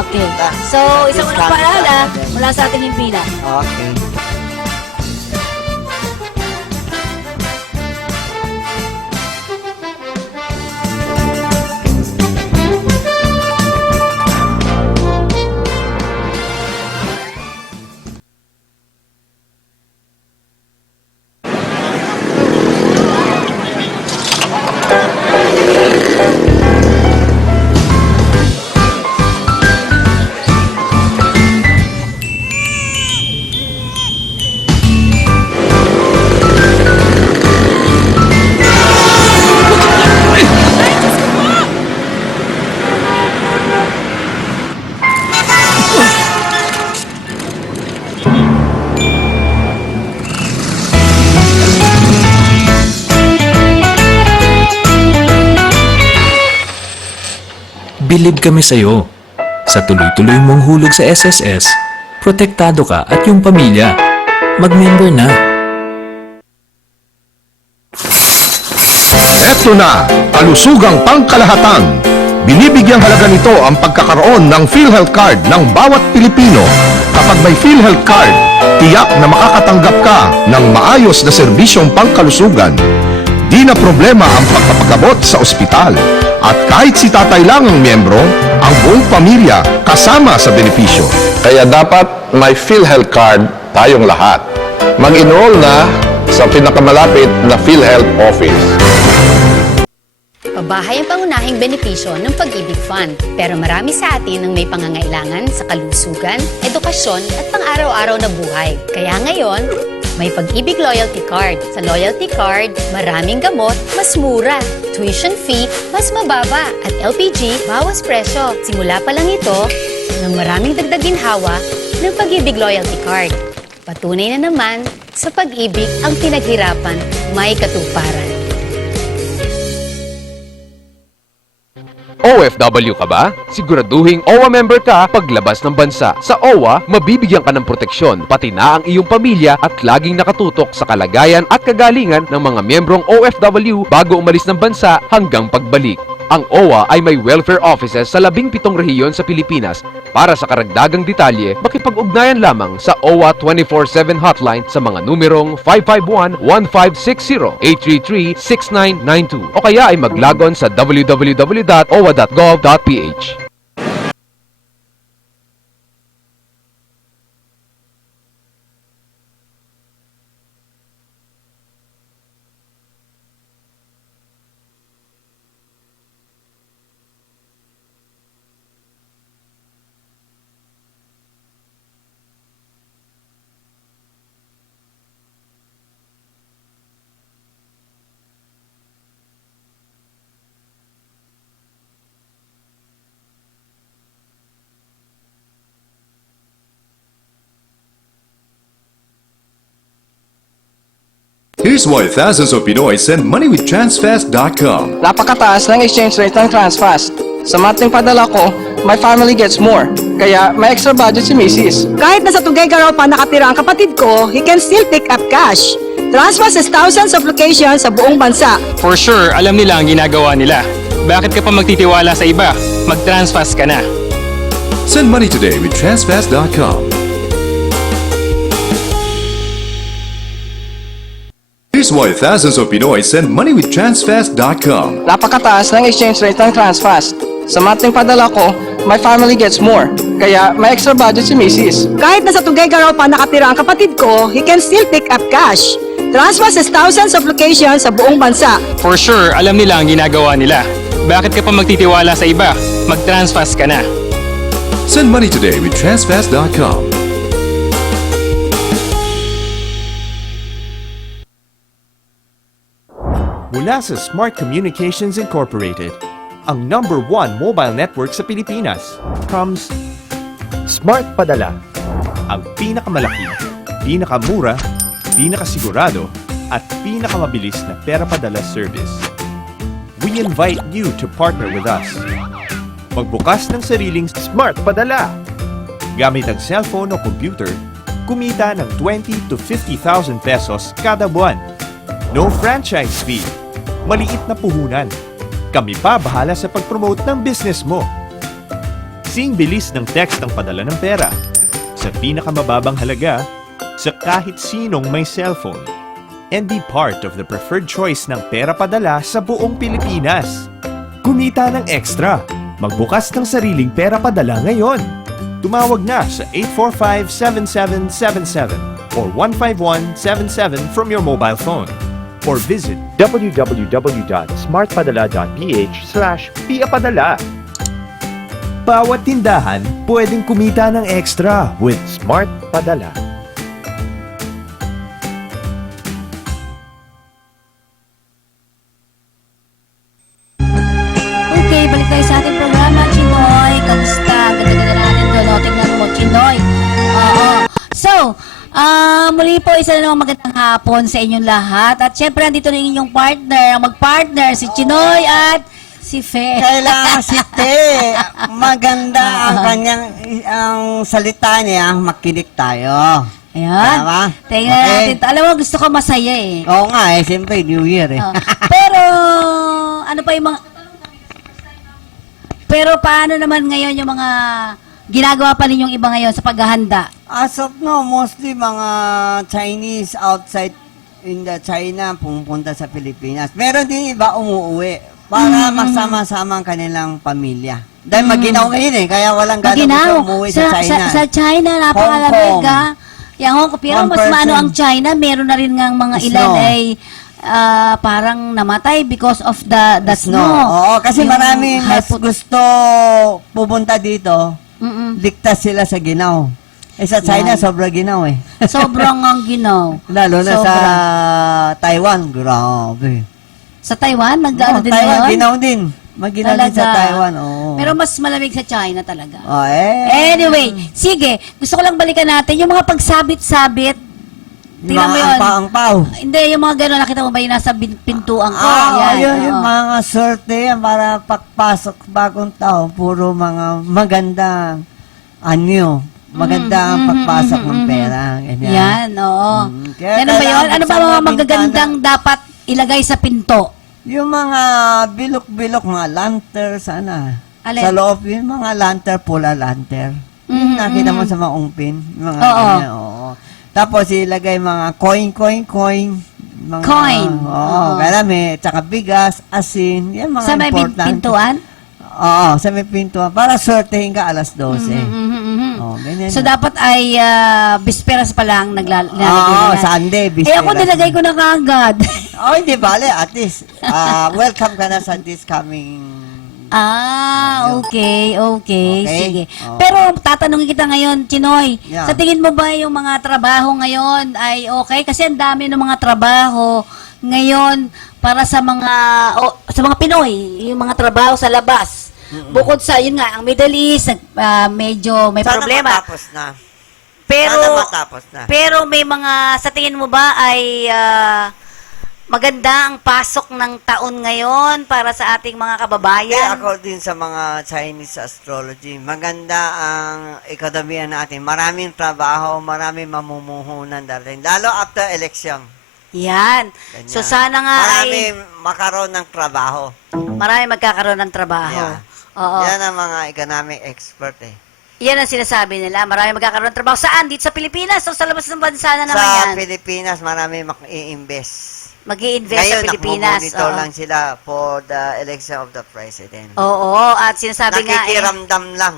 Okay. So, isa mo ng paalala mula sa ating himpilan. Okay. Bilib kami sa'yo. Sa tuloy-tuloy mong hulog sa SSS, protektado ka at yung pamilya. Mag-member na. Eto na, kalusugang pangkalahatan. Binibigyang halaga nito ang pagkakaroon ng PhilHealth Card ng bawat Pilipino. Kapag may PhilHealth Card, tiyak na makakatanggap ka ng maayos na serbisyong pangkalusugan. Di na problema ang pagpapagamot sa ospital. At kahit si tatay lang ang miyembro, ang buong pamilya kasama sa benepisyo. Kaya dapat may PhilHealth card tayong lahat. Mag-enroll na sa pinakamalapit na PhilHealth office. Pabahay ang pangunahing benepisyo ng Pag-ibig Fund. Pero marami sa atin ang may pangangailangan sa kalusugan, edukasyon at pang-araw-araw na buhay. Kaya ngayon, may Pag-ibig Loyalty Card. Sa Loyalty Card, maraming gamot, mas mura. Tuition fee, mas mababa. At LPG, bawas presyo. Simula pa lang ito ng maraming dagdag ginhawa ng Pag-ibig Loyalty Card. Patunay na naman, sa pag-ibig ang pinaghirapan may katuparan. OFW ka ba? Siguraduhing OWA member ka paglabas ng bansa. Sa OWA, mabibigyan ka ng proteksyon, pati na ang iyong pamilya at laging nakatutok sa kalagayan at kagalingan ng mga miyembrong OFW bago umalis ng bansa hanggang pagbalik. Ang OWA ay may welfare offices sa 17 rehiyon sa Pilipinas. Para sa karagdagang detalye, makipag-ugnayan lamang sa OWA 24/7 hotline sa mga numerong 551-1560, 833-6992 o kaya ay maglagon sa www.owa.gov.ph. Here's why thousands of Pinoy send money with Transfast.com. Napakataas ng exchange rate ng Transfast. Sa mating padala ko, my family gets more. Kaya may extra budget si Mrs. Kahit nasa Tuguegarao pa nakatira ang kapatid ko, he can still pick up cash. Transfers has thousands of locations sa buong bansa. For sure, alam nila ang ginagawa nila. Bakit ka pa magtitiwala sa iba? Mag-transfast ka na. Send money today with transfast.com. Here's why thousands of Pinoy send money with transfast.com. Napakataas ng exchange rate ng Transfast. Sa monthly padala ko, my family gets more. Kaya may extra budget si Mrs. Kahit nasa Tuguegarao pa nakatira ang kapatid ko, he can still pick up cash. Transfers has thousands of locations sa buong bansa. For sure, alam nila ang ginagawa nila. Bakit ka pa magtitiwala sa iba? Mag-transfast ka na. Send money today with transfast.com. Mula sa Smart Communications Incorporated, ang #1 mobile network sa Pilipinas, comes Smart Padala. Ang pinakamalaki, pinakamura, pinakasigurado, at pinakamabilis na pera padala service. We invite you to partner with us. Magbukas ng sariling Smart Padala. Gamit ang cellphone o computer, kumita ng 20 to 50,000 pesos kada buwan. No franchise fee. Maliit na puhunan. Kami pa bahala sa pag-promote ng business mo. Sing bilis ng text ang padala ng pera. Sa pinakamababang halaga, sa kahit sinong may cellphone. And be part of the preferred choice ng pera padala sa buong Pilipinas. Kumita ng extra. Magbukas ng sariling pera padala ngayon. Tumawag na sa 845-7777 or 15177 from your mobile phone. Or visit www.smartpadala.ph/piapadala. Bawat tindahan pwedeng kumita ng extra with Smart Padala. Okay, balik tayo sa ating programa, Chinoy. Kamusta? Ganda-ganda natin doon. O, tingnan mo, Chinoy. Oo. So, muli po, isa na namang magandang hapon sa inyong lahat. At syempre, andito na inyong partner, ang mag-partner, si Chinoy at si Fe. Kailangan si Te. Maganda ang kanyang ang salita niya. Makinig tayo. Ayan. Tama? Tingnan natin. Alam mo, gusto ko masaya eh. Oo nga eh. Siyempre, New Year eh. Oh. Pero, ano pa yung mga... Pero paano naman ngayon yung mga ginagawa pa ninyong iba ngayon sa paghahanda? As of now, mostly mga Chinese outside in the China pumupunta sa Pilipinas. Meron din iba umuwi para magsama-sama ang kanilang pamilya. Dahil maginaw ngayon eh, kaya walang gano'n gusto umuwi sa China. Sa China, napakalamig ha. Yang Hong Kong, pero mas maano ang China, meron na rin nga mga ilan ay parang namatay because of the snow. Oo, kasi Yung marami mas gusto pupunta dito, ligtas sila sa ginaw. Eh sa China, sobrang ginaw eh. Sobrang ang ginaw. Lalo na sa Taiwan, grabe. Sa Taiwan, nag-ano din Taiwan, ngayon? ginaw din. Maginaw din sa Talaga. Taiwan, oo. Pero mas malamig sa China talaga. Oh, eh. Anyway, sige, gusto ko lang balikan natin yung mga pagsabit-sabit. Tingnan mo yun. Ang-pao. Hindi, yung mga gano'n, nakita mo ba yung nasa pintuan ko? Yun, oo. mga sorte yan para pagpasok bagong taon. Puro mga magandang anyo. Magandang pagpasok ng pera. Ganyan. Yan, oo. Kaya Yan ba yun? kailangan Ano ba sa mga mga magagandang dapat ilagay sa pinto? Yung mga bilok-bilok, mga lantern, sana. Alin? Sa loob, yung mga lantern, pula lantern. Yung nakita mo sa mga ungpin. Mga Oo. ganyan, oo. Tapos ilagay mga coin. Mga, Coin. Oo. Kaya may, tsaka bigas, asin. Yan mga Sa may important. pintuan? Oo, sa may pintuan. Para sortehin ka alas 12. Oo, ganyan. So, dapat ay bisperas pa lang naglalagay Oo, na yan. Sunday, Eh, ako nilagay ko na kaagad. Oh, hindi bale. At least, welcome ka na sa this coming... Okay. Okay? Sige. Oo. Pero tatanungin kita ngayon, Chinoy, Yeah. sa tingin mo ba yung mga trabaho ngayon ay okay? Kasi ang dami ng mga trabaho ngayon para sa mga Pinoy, yung mga trabaho sa labas. Bukod sa, yun nga, ang Middle East, medyo may problema. Sana matapos na. Pero, Sana matapos na. pero may mga, sa tingin mo ba ay maganda ang pasok ng taon ngayon para sa ating mga kababayan. According sa mga Chinese astrology, maganda ang ekonomiya natin. Maraming trabaho, maraming mamumuhunan darating. Lalo after election. Yan. Ganyan. So sana nga Marami makaroon ng trabaho. marami magkakaroon ng trabaho. Yeah. Oo. Yan ang mga economic expert eh. Yan ang sinasabi nila. Marami magkakaroon ng trabaho. Saan? Dito sa Pilipinas o sa labas ng bansa na naman Sa yan? Pilipinas, marami mag-i-invest. Mag-i-invest sa Ngayon, Pilipinas. nakumonitor Oo. lang sila for the election of the president. Oo, at sinasabi nga Nakikiramdam lang.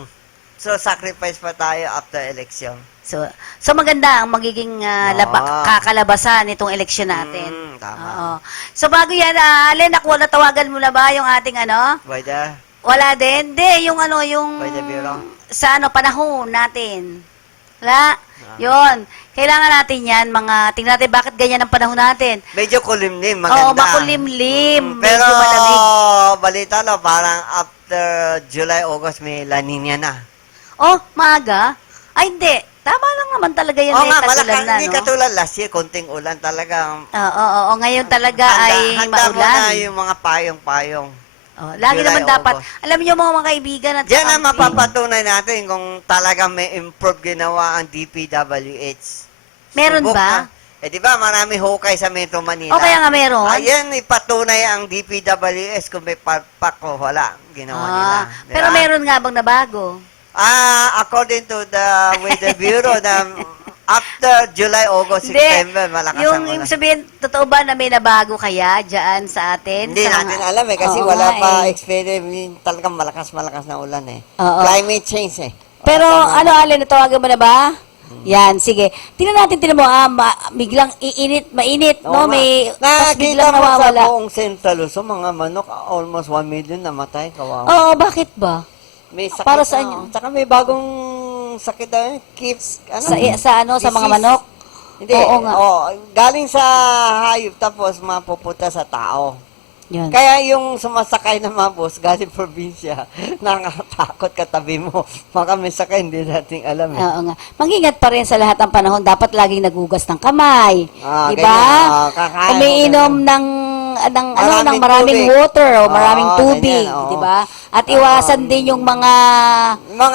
So, sacrifice pa tayo after election. So maganda ang magiging kakalabasan nitong eleksyon natin. Tama. Oo. So bago yan, Allen, natawagan mo na ba yung ating Pwede? Wala din. Hindi, yung Pwede, Biro? sa panahon natin. Wala. Yun. Kailangan natin yan, tingnan natin bakit ganyan ang panahon natin. Medyo kulimlim, maganda. Oo, makulimlim. Pero, medyo malamig. balita no, parang after July, August, may La Nina na. Oh, maaga? Ay, hindi. Tama lang naman talaga yun. Oo nga, katulan na, hindi no? katulad last year, konting ulan talaga. Oo, ngayon talaga ay handa mo maulan. na yung mga payong-payong. Oh, lagi July, naman dapat, August. alam niyo mga kaibigan at Diyan saka- ang mapapatunay natin kung talagang may improve ginawa ang DPWH. Meron Subok ba? na. Di ba marami hukay sa Metro Manila? O kaya nga meron. Ayan, ipatunay ang DPWH kung may parpak o wala ginawa nila. Di Pero ba? meron nga bang nabago? According to the Weather Bureau, after July, August, Hindi. September, malakas Yung ang ulan. ibig sabihin, totoo ba na may nabago kaya dyan sa atin? Hindi Sa natin alam eh, kasi Oo wala nga pa eh. experience, talagang malakas na ulan eh. Oo. Climate change eh. Pero Allen, natawagan mo na ba? Yan, sige. Tingnan mo, biglang mainit, no? May, tas Nakakita biglang mo sa nawawala. buong Central Luzon, mga manok, almost 1 million namatay, kawawa. Oo, bakit ba? May sakit Para na, saan yun? Tsaka may bagong sakit na, keeps, Sa mga disease. manok? Hindi, Oo nga. galing sa hayop, tapos mapupunta sa tao. Yun. Kaya yung sumasakay ng mga bus, galing probinsya, nakakatakot katabi mo. Baka may sakay, hindi natin alam eh. Oo nga. Mag-ingat pa rin sa lahat ng panahon. Dapat laging nagugas ng kamay. Diba? Ganyan. Kakain mo, Umiinom ng maraming tubig. water o maraming tubig, ganyan, oo. 'di ba? At iwasan din yung mga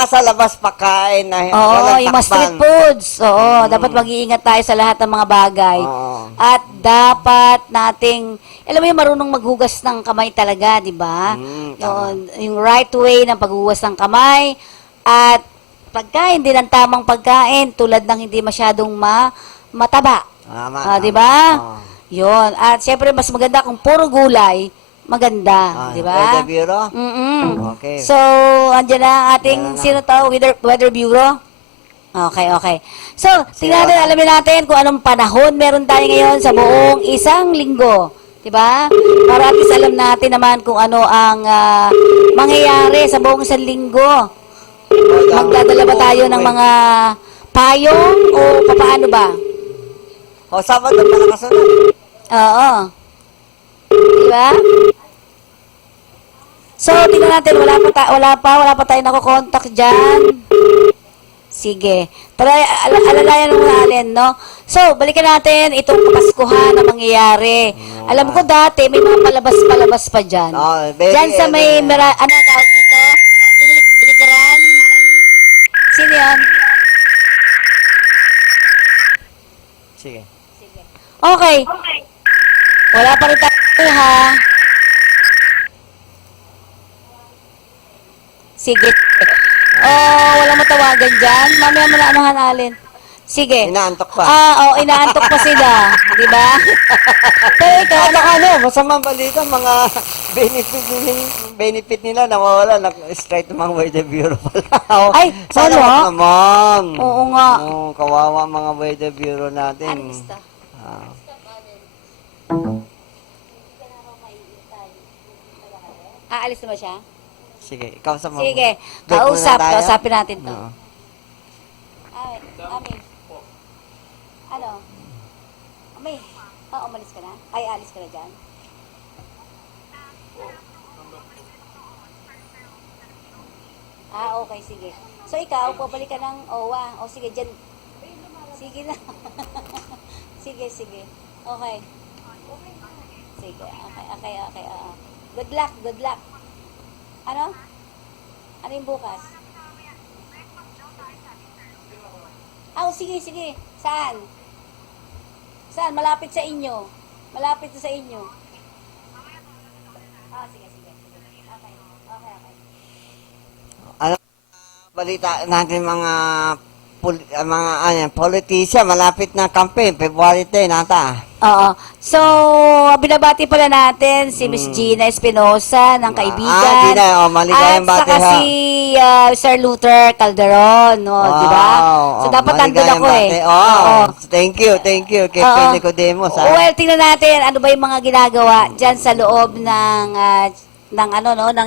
sa labas pakain na walang yung mga takpan. street foods. Oo, dapat mag-iingat tayo sa lahat ng mga bagay. Oo. At dapat nating alam mo yung marunong maghugas ng kamay talaga, 'di ba? Yung right way ng paghugas ng kamay at pagkain din ang tamang pagkain tulad ng hindi masyadong mataba. Tama, 'Di ba? Oo. Yun. At syempre, mas maganda kung puro gulay, maganda. Di ba? Weather Bureau? Okay. So, andyan na ating, sino to? Weather Bureau? Okay. So, tingnan natin, alamin natin kung anong panahon meron tayo ngayon sa buong isang linggo. Di ba? Para at least alam natin naman kung ano ang mangyayari sa buong isang linggo. Magdadala ba tayo ng mga payong o papaano ba? Sabado, malakas na. Oo. Diba? So, tingnan natin, wala pa tayo nakokontak dyan. Sige. Tara, alalayan mo na, Allen, no? So, balikan natin itong kapaskuhan na mangyayari. Alam ko dati, may mga palabas-palabas pa dyan. Dyan sa may, ano tawag dito? Yung likuran? Sino yan? Sige. Okay. Wala pa rin tayo, ha? Sige. Walang matawagan dyan. Mamaya mo na anuhan, Allen. Sige. Inaantok pa. Inaantok pa sila. Di ba? Pero ikaw, masamang balita, mga benefit nila nawawala, straight ng mga Weather Bureau pala. Ay, salamat naman. Oo nga. Kawawa mga Weather Bureau natin. Artista. Aalis na ba siya? Sige, ikaw sa mga... Sige, Break muna tayo. kausapin natin to. Oo. Ami. Ano? Ami, umalis ka na? Ay, alis ka na dyan? Okay, sige. So, ikaw, pabalik ka ng OWA. O, sige, dyan. Sige na. sige. Okay. sige. Okay. Oo. Good luck, good luck. Ano? Ano yung bukas? Sige. Saan? Saan? Malapit sa inyo. Malapit sa inyo. Sige. Okay. Balita natin mga politician, malapit na campaign, February 10 ata. Oo. So, binabati pala natin si Miss Gina Espinosa ng kaibigan. Gina, maligayang at bati saka ha. si Sir Luther Calderon, di ba? So, dapat nandun ako Oo. Thank you kay Oo. Pelico Demos. Well, tingnan natin ano ba yung mga ginagawa dyan sa loob ng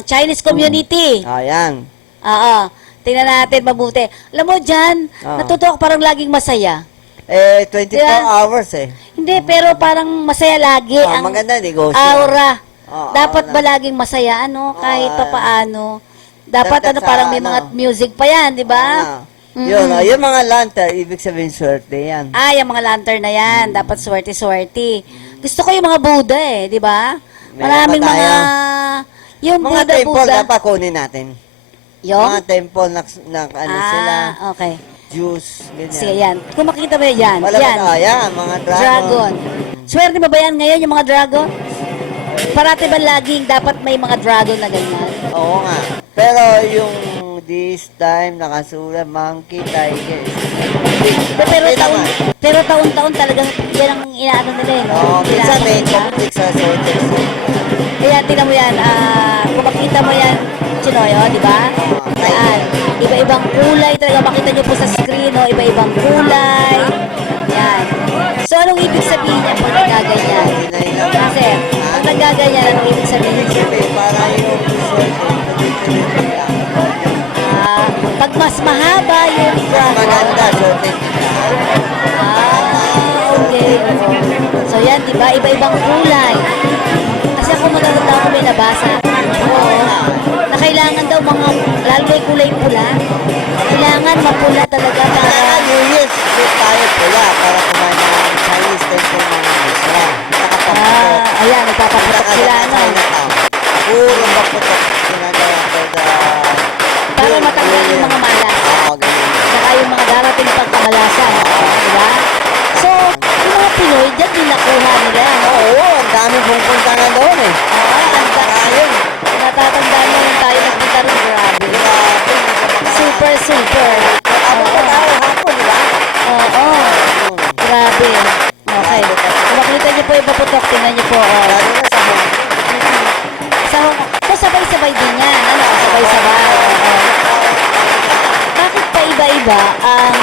Chinese community. Ayan. Oo. Tingnan natin mabuti. Alam mo dyan, natutuwa parang laging masaya. 24 Diba? hours Hindi, pero parang masaya lagi ang maganda negosyo. aura. Dapat Oo, ba laging masaya, kahit papaano. Dapat Dapat sa parang may mga music pa yan, di ba? Yun, yung mga lantern, ibig sabihin swerte yan. Yung mga lantern na yan. Dapat swerte-swerte. Gusto ko yung mga Buddha di ba? Maraming Meron pa mga... Yung Mga temple, Buddha. dapat kunin natin. Yung? Mga temple na sila, Okay. juice, ganyan. Sige, yan. Kung makikita mo yan. Wala Yan. yan, mga Dragon. Swerte ba yan ngayon yung mga dragon? Parati ba laging dapat may mga dragon na ganyan? Oo nga. Pero yung this time, nakasulat, monkey, tiger. Pero taon-taon talaga yan ang inaano nila Oo, minsan may conflict sa soldiers. Kaya tingnan mo yan, kung makita mo yan, Chinoy, di ba? Yan. Iba-ibang kulay talaga, makita nyo po sa screen, iba-ibang kulay. Yan. So, anong ibig sabihin niya pag nagaganyan? Kasi, pag nagaganyan, anong ibig sabihin niya? Para yung Pag mas mahaba yung maganda, soldier. Okay. So, yan, di ba? Iba-ibang kulay. Kasi ako matanda ako may nabasa. Na kailangan daw lalo may kulay pula. Kailangan mapula talaga para... Kailangan New Year's tayo pula para kumain ng Chinese temple ng Islam. Ayan, nagpapaputok sila, Puro paputok. Sinagawa ko para matanggal yung mga malas. Saka yung mga darating pagkamalasan. Diba? So, yung mga Pinoy, dyan din nakuha nila. Oo, ang dami pupunta na doon Ang dami. Natatandaan mo yung tayo nagpunta rin. Grabe. Super. Hapon, di ba? Oo. Grabe. Okay. Kung makita niyo po yung paputok, tingnan niyo po. Sabay-sabay din yan. Sabay-sabay. Bakit pa iba-iba ang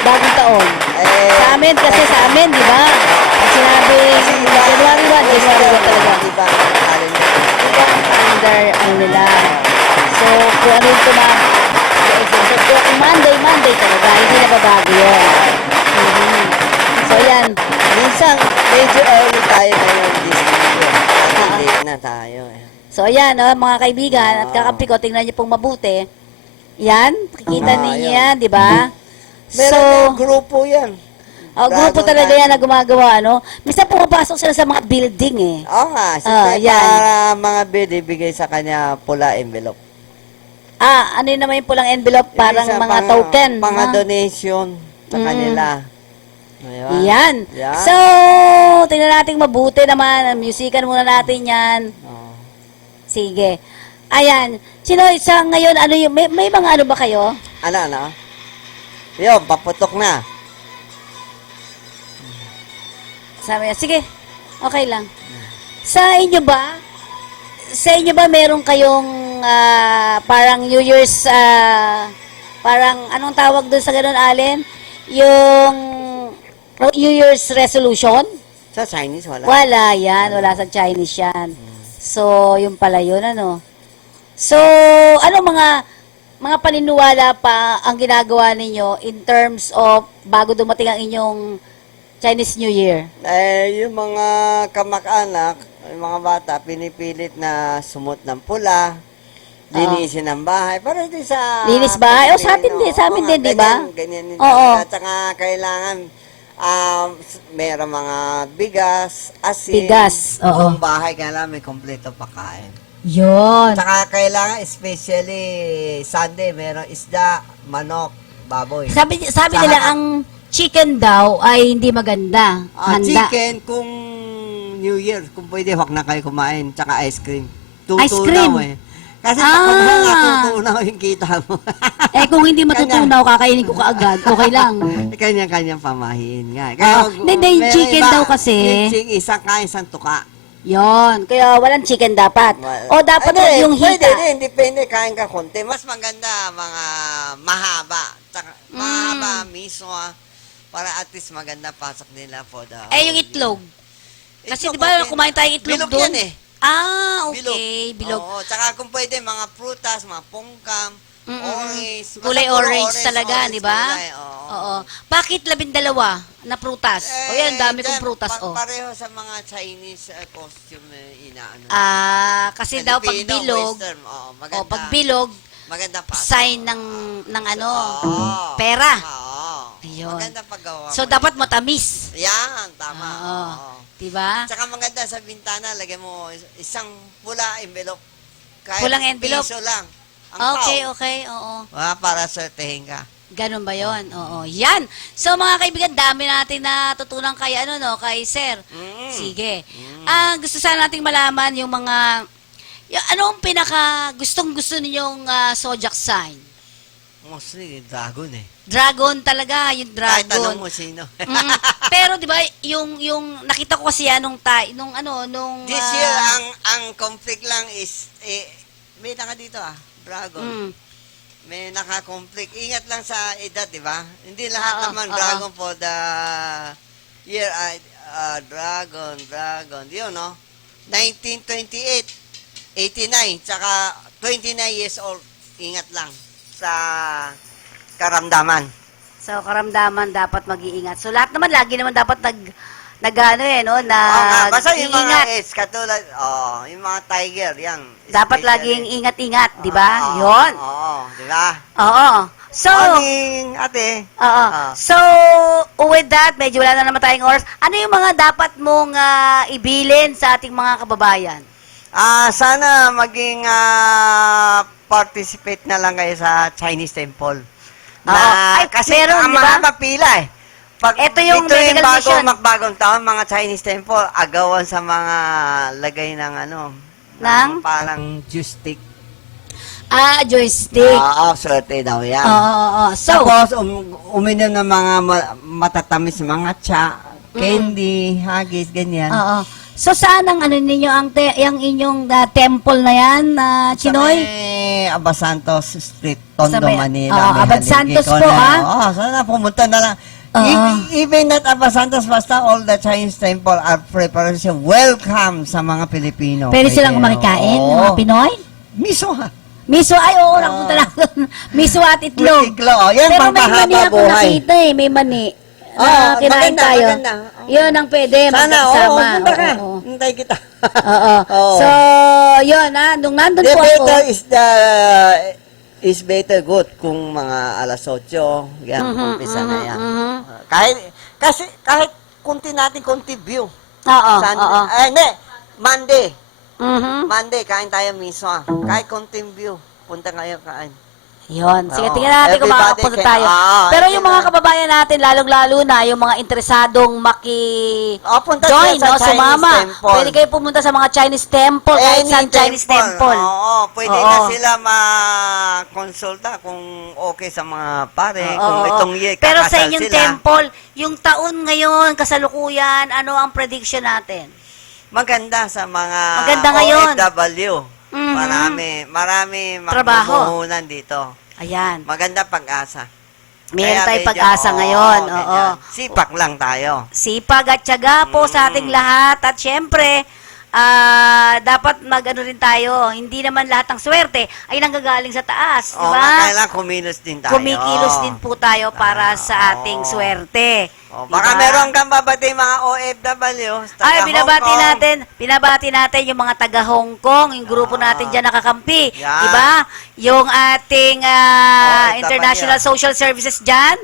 bagong taon? Sa amin, di ba? Ang sinabi, January 1, January 1 talaga. Diba? Calendar, nila. So, kung ano yung kung Monday talaga, hindi na babago yun. So, yan. Minsan, medyo early tayo ngayon this year. Late na tayo So, ayan, mga kaibigan, at kakampi ko, tingnan niyo pong mabuti. Yan, makikita ninyo yan, di ba? Meron yung grupo yan. Grupo talaga yan na gumagawa, Minsan pumapasok sila sa mga building, Oo nga, siyempre para mga bid, ibigay sa kanya pula envelope. Ano yun naman yung pulang envelope? Parang mga token. Mga donation sa kanila. Yan. So, tingnan natin mabuti naman. Musican muna natin yan. Sige. Ayan. Sino sa ngayon, may mga ano ba kayo? Ano? Yun, paputok na. Sabi niya, sige. Okay lang. Sa inyo ba meron kayong parang New Year's, parang anong tawag doon sa ganun, Allen? Yung New Year's resolution? Sa Chinese, wala. Wala yan. Wala sa Chinese yan. So, yung pala yun, So, mga paniniwala pa ang ginagawa ninyo in terms of bago dumating ang inyong Chinese New Year? Yung mga kamag-anak, yung mga bata, pinipilit na sumot ng pula, linisin ng bahay, para hindi sa... Linis bahay? Sa amin din, di ba? Ganyan din. Oo. At saka kailangan Meron mga bigas, asin. Bigas, oo. Buong bahay ka lang, may kompleto pakain. Yun. Tsaka kailangan, especially Sunday, meron isda, manok, baboy. Sabi Tsaka- nila ang chicken daw ay hindi maganda. Handa. Chicken, kung New Year, kung pwede, wag na kayo kumain. Tsaka ice cream. Ice cream? Eh. Kasi Ah. kapag mga tutunaw yung kita mo. Eh kung hindi matutunaw, kakainin ko kaagad. Okay lang. Kanya-kanyang pamahiin nga. Hindi, meron chicken iba, daw kasi. Isang kain, isang tuka. Yon, kaya walang chicken dapat. O dapat Ano yung Pwede hita. din, depende, kain ka konti. Mas maganda mga mahaba. Tsaka, mahaba, miso, para at least maganda pasok nila for the... Eh yung itlog. Kasi Itlog, di ba okay. kumain tayong itlog Bilog doon? yan eh. Ah, okay. Bilog. Oo, tsaka kung pwede, mga prutas, mga pongkam, orange. Kulay Basta puro orange talaga, orange di ba? kulay, oo. Oo. Bakit 12 na prutas? O yan, dami kong dyan, prutas, Pareho sa mga Chinese costume inaano. Kasi daw pag Filipino, bilog, Western, maganda. pag bilog, Maganda pa. sign ng ano, Oo. pera. Oo. Ayun. Maganda paggawa. So dapat matamis. Yan, tama. Oo. Oo. Diba? Tsaka maganda sa bintana, lagyan mo isang pula envelope. Kahit Pulang envelope? piso lang. Ang Okay, pao. okay, oo. Para sortehin ka. Ganun ba yon? Oo. Yan. So mga kaibigan, dami natin natutunan kay kay Sir. Sige. Gusto sana nating malaman yung mga anong pinaka gustong-gusto ninyong zodiac sign? Mostly dragon eh. Dragon talaga, yung Kahit dragon. tanong mo sino. Pero 'di ba, yung nakita ko kasi nung This year ang conflict lang is may naka dito dragon. May naka-conflict. Ingat lang sa edad, di ba? Hindi lahat naman dragon for the year dragon. Yun, no? 1928, 89, tsaka 29 years old. Ingat lang sa karamdaman. So karamdaman dapat mag-iingat. So lahat naman lagi naman dapat Basta yung mga nag-iingat. S, katulad, yung mga tiger, yan. Dapat Especially. laging ingat-ingat, di ba? Yun. Oo, di ba? Oo. So, Morning, ate. oo. So, with that, medyo wala na naman tayong oras. Ano yung mga dapat mong ibilin sa ating mga kababayan? Sana maging participate na lang kayo sa Chinese temple. Ay, Kasi meron, di ba? mahaba pila eh. Ito yung dito medical mission. magbagong taon, mga Chinese temple, agawan sa mga lagay ng Ng? parang juice stick. Joystick. Swerte daw yan. Oo. So, Tapos, uminom ng mga matatamis, mga cha, candy, hagis, ganyan. oo. So, saan ang ninyo, yung inyong temple na yan, Chinoy? Sa may Abad Santos Street, Tondo, Sa may- Manila. Oo, May Abad haligi Santos ko po, na. Sana pumunta na lang. Even not Abad Santos, basta all the Chinese temple are preparation. Welcome sa mga Pilipino. Pwede silang kumakain, yung mga Pinoy? Miso ha. Miso, napunta lang doon. Miso at itlog. Yan, Pero may pampahaba mani ako buhay. nakita may mani. Kinain maganda, tayo. maganda. Yun ang pwede, Sana, magkasama. punta ka. Oo. Hintay kita. Oo. Oo. So, yun nung nandun The po ako. better is better good kung mga alas 8, yan, umpisa na yan. Kahit kunti natin, kunti view. Oo, Sunday, oo. Hindi, Monday. Mhm. Monday, kain tayo mismo. Kahit kunting view, punta kayo kain. Yun. Sige, Oo. tingnan natin kung Everybody makakapunta can- tayo. Pero yung yun mga na. kababayan natin, lalong-lalo na, yung mga interesadong punta join, sila sa Chinese sumama. temple. Pwede kayo pumunta sa mga Chinese temple, kahit saan Chinese temple. Oo, pwede Oo. na sila ma-consulta kung okay sa mga pare, kung Oo. itong year Pero sa kakasal inyong sila. temple, yung taon ngayon, kasalukuyan, ano ang prediction natin? Maganda sa mga Maganda ngayon. OFW. Mhm. Marami Trabaho. magpupuhunan dito. Ayan. Maganda pag-asa. Meron Kaya tayong medyo, pag-asa ngayon. Oo. ganyan. Sipak lang tayo. Sipag at tiyaga po sa ating lahat. At syempre, dapat mag-ano rin tayo, hindi naman lahat ng swerte ay nanggagaling sa taas, di Oo, ba? kailangan kumilos din tayo. Kumikilos din po tayo para sa ating swerte. Baka Diba? meron kang babati mga OFW. Ay, binabati natin yung mga taga Hong Kong, yung grupo natin dyan nakakampi. Yan. Diba? Yung ating International Social Services dyan,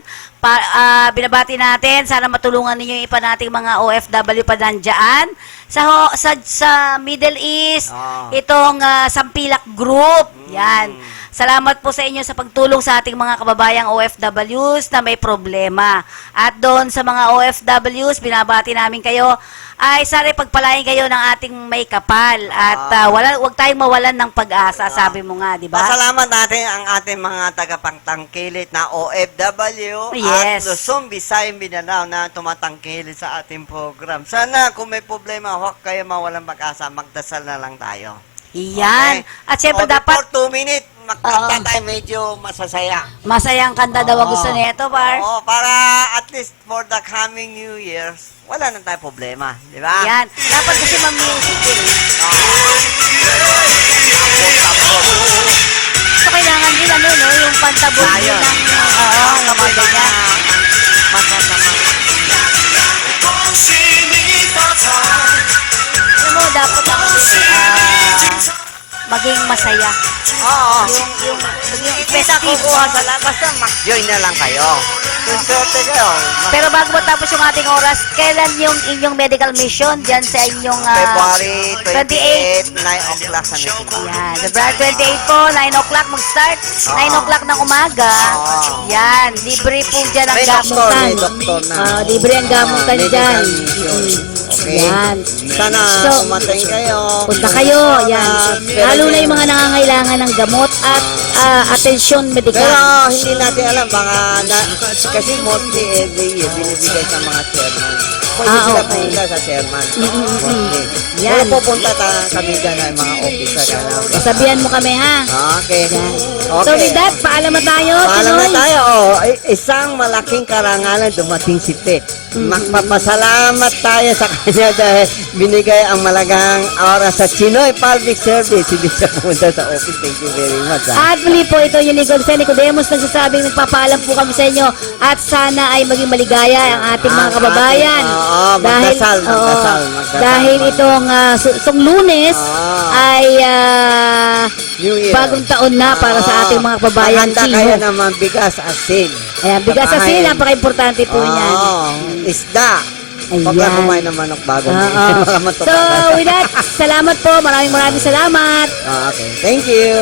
binabati natin, sana matulungan ninyo yung ipa nating mga OFW pa dyan. Sa Middle East, itong Sampilak Group, yan. Salamat po sa inyo sa pagtulong sa ating mga kababayang OFWs na may problema. At doon sa mga OFWs, binabati namin kayo, ay sana pagpalain kayo ng ating may kapal. At huwag tayong mawalan ng pag-asa, sabi mo nga, di ba? Pasalamat natin ang ating mga tagapagtangkilit na OFW Yes. at Luzon, Visayas, Mindanao na tumatangkilit sa ating program. Sana kung may problema, huwag kayo mawalan pag-asa, magdasal na lang tayo. Yan. At syempre dapat... For 2 minutes, magkanta tayo medyo masasaya. Masayang kanta daw ang gusto nito, Bar. Oo, para at least for the coming New Year's, wala na tayo problema. Di ba? Yan. Dapat kasi ma-music eh. So, kailangan din yung pantabog din ng... ng mga ganyan. Alam mo, dapat maging masaya. Oo. Yung Basta kukuha sa lahat, basta mag-join na lang kayo. Kung swerte kayo. Pero bago matapos yung ating oras, kailan yung inyong medical mission dyan sa inyong February 28? 28, 9 o'clock sa Mexico. Yan, February 28 po, 9 o'clock mag-start. 9 o'clock ng umaga. Yan, libre po dyan ang May doktor, gamutan. may doktor na. Libre ang gamutan dyan. Okay. Yan. Sana So, umating kayo. Punta kayo, yan. Lalo na yung mga nangangailangan ng gamot at atensyon medikal. Pero hindi natin alam, baka kasi mostly every year binibigay sa mga chairman. Pwede sila okay. pumunta sa chairman. Mostly. Yan. Pero pupunta kami dyan ng mga officer. Sabihan mo kami, ha? Okay. So with that, paalam na tayo, Paalam na Tinoy. tayo. Isang malaking karangalan dumating si Ted. Magpapasalamat tayo sa kanya dahil binigay ang malagang oras sa Chinoy Public Service. Hindi siya pumunta sa office. Thank you very much. At muli po, ito yung Nicole Nicodemus nagsasabing nagpapaalam po kami sa inyo at sana ay maging maligaya ang ating mga kababayan. Magdasal. Dahil itong Lunes ay New Year. bagong taon na para sa ating mga kababayan. Maganda kayo naman bigas, asin. Ayan, bigas sa sin, napaka-importante po niyan. Isda. Pag Ayan. kumain ng manok bago. So, with that, salamat po. Maraming salamat. Okay. Thank you.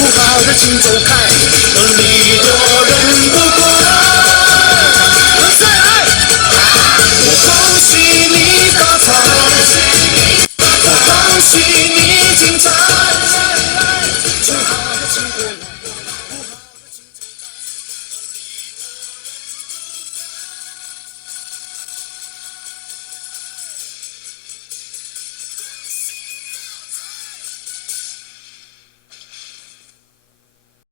不好的请走开，你若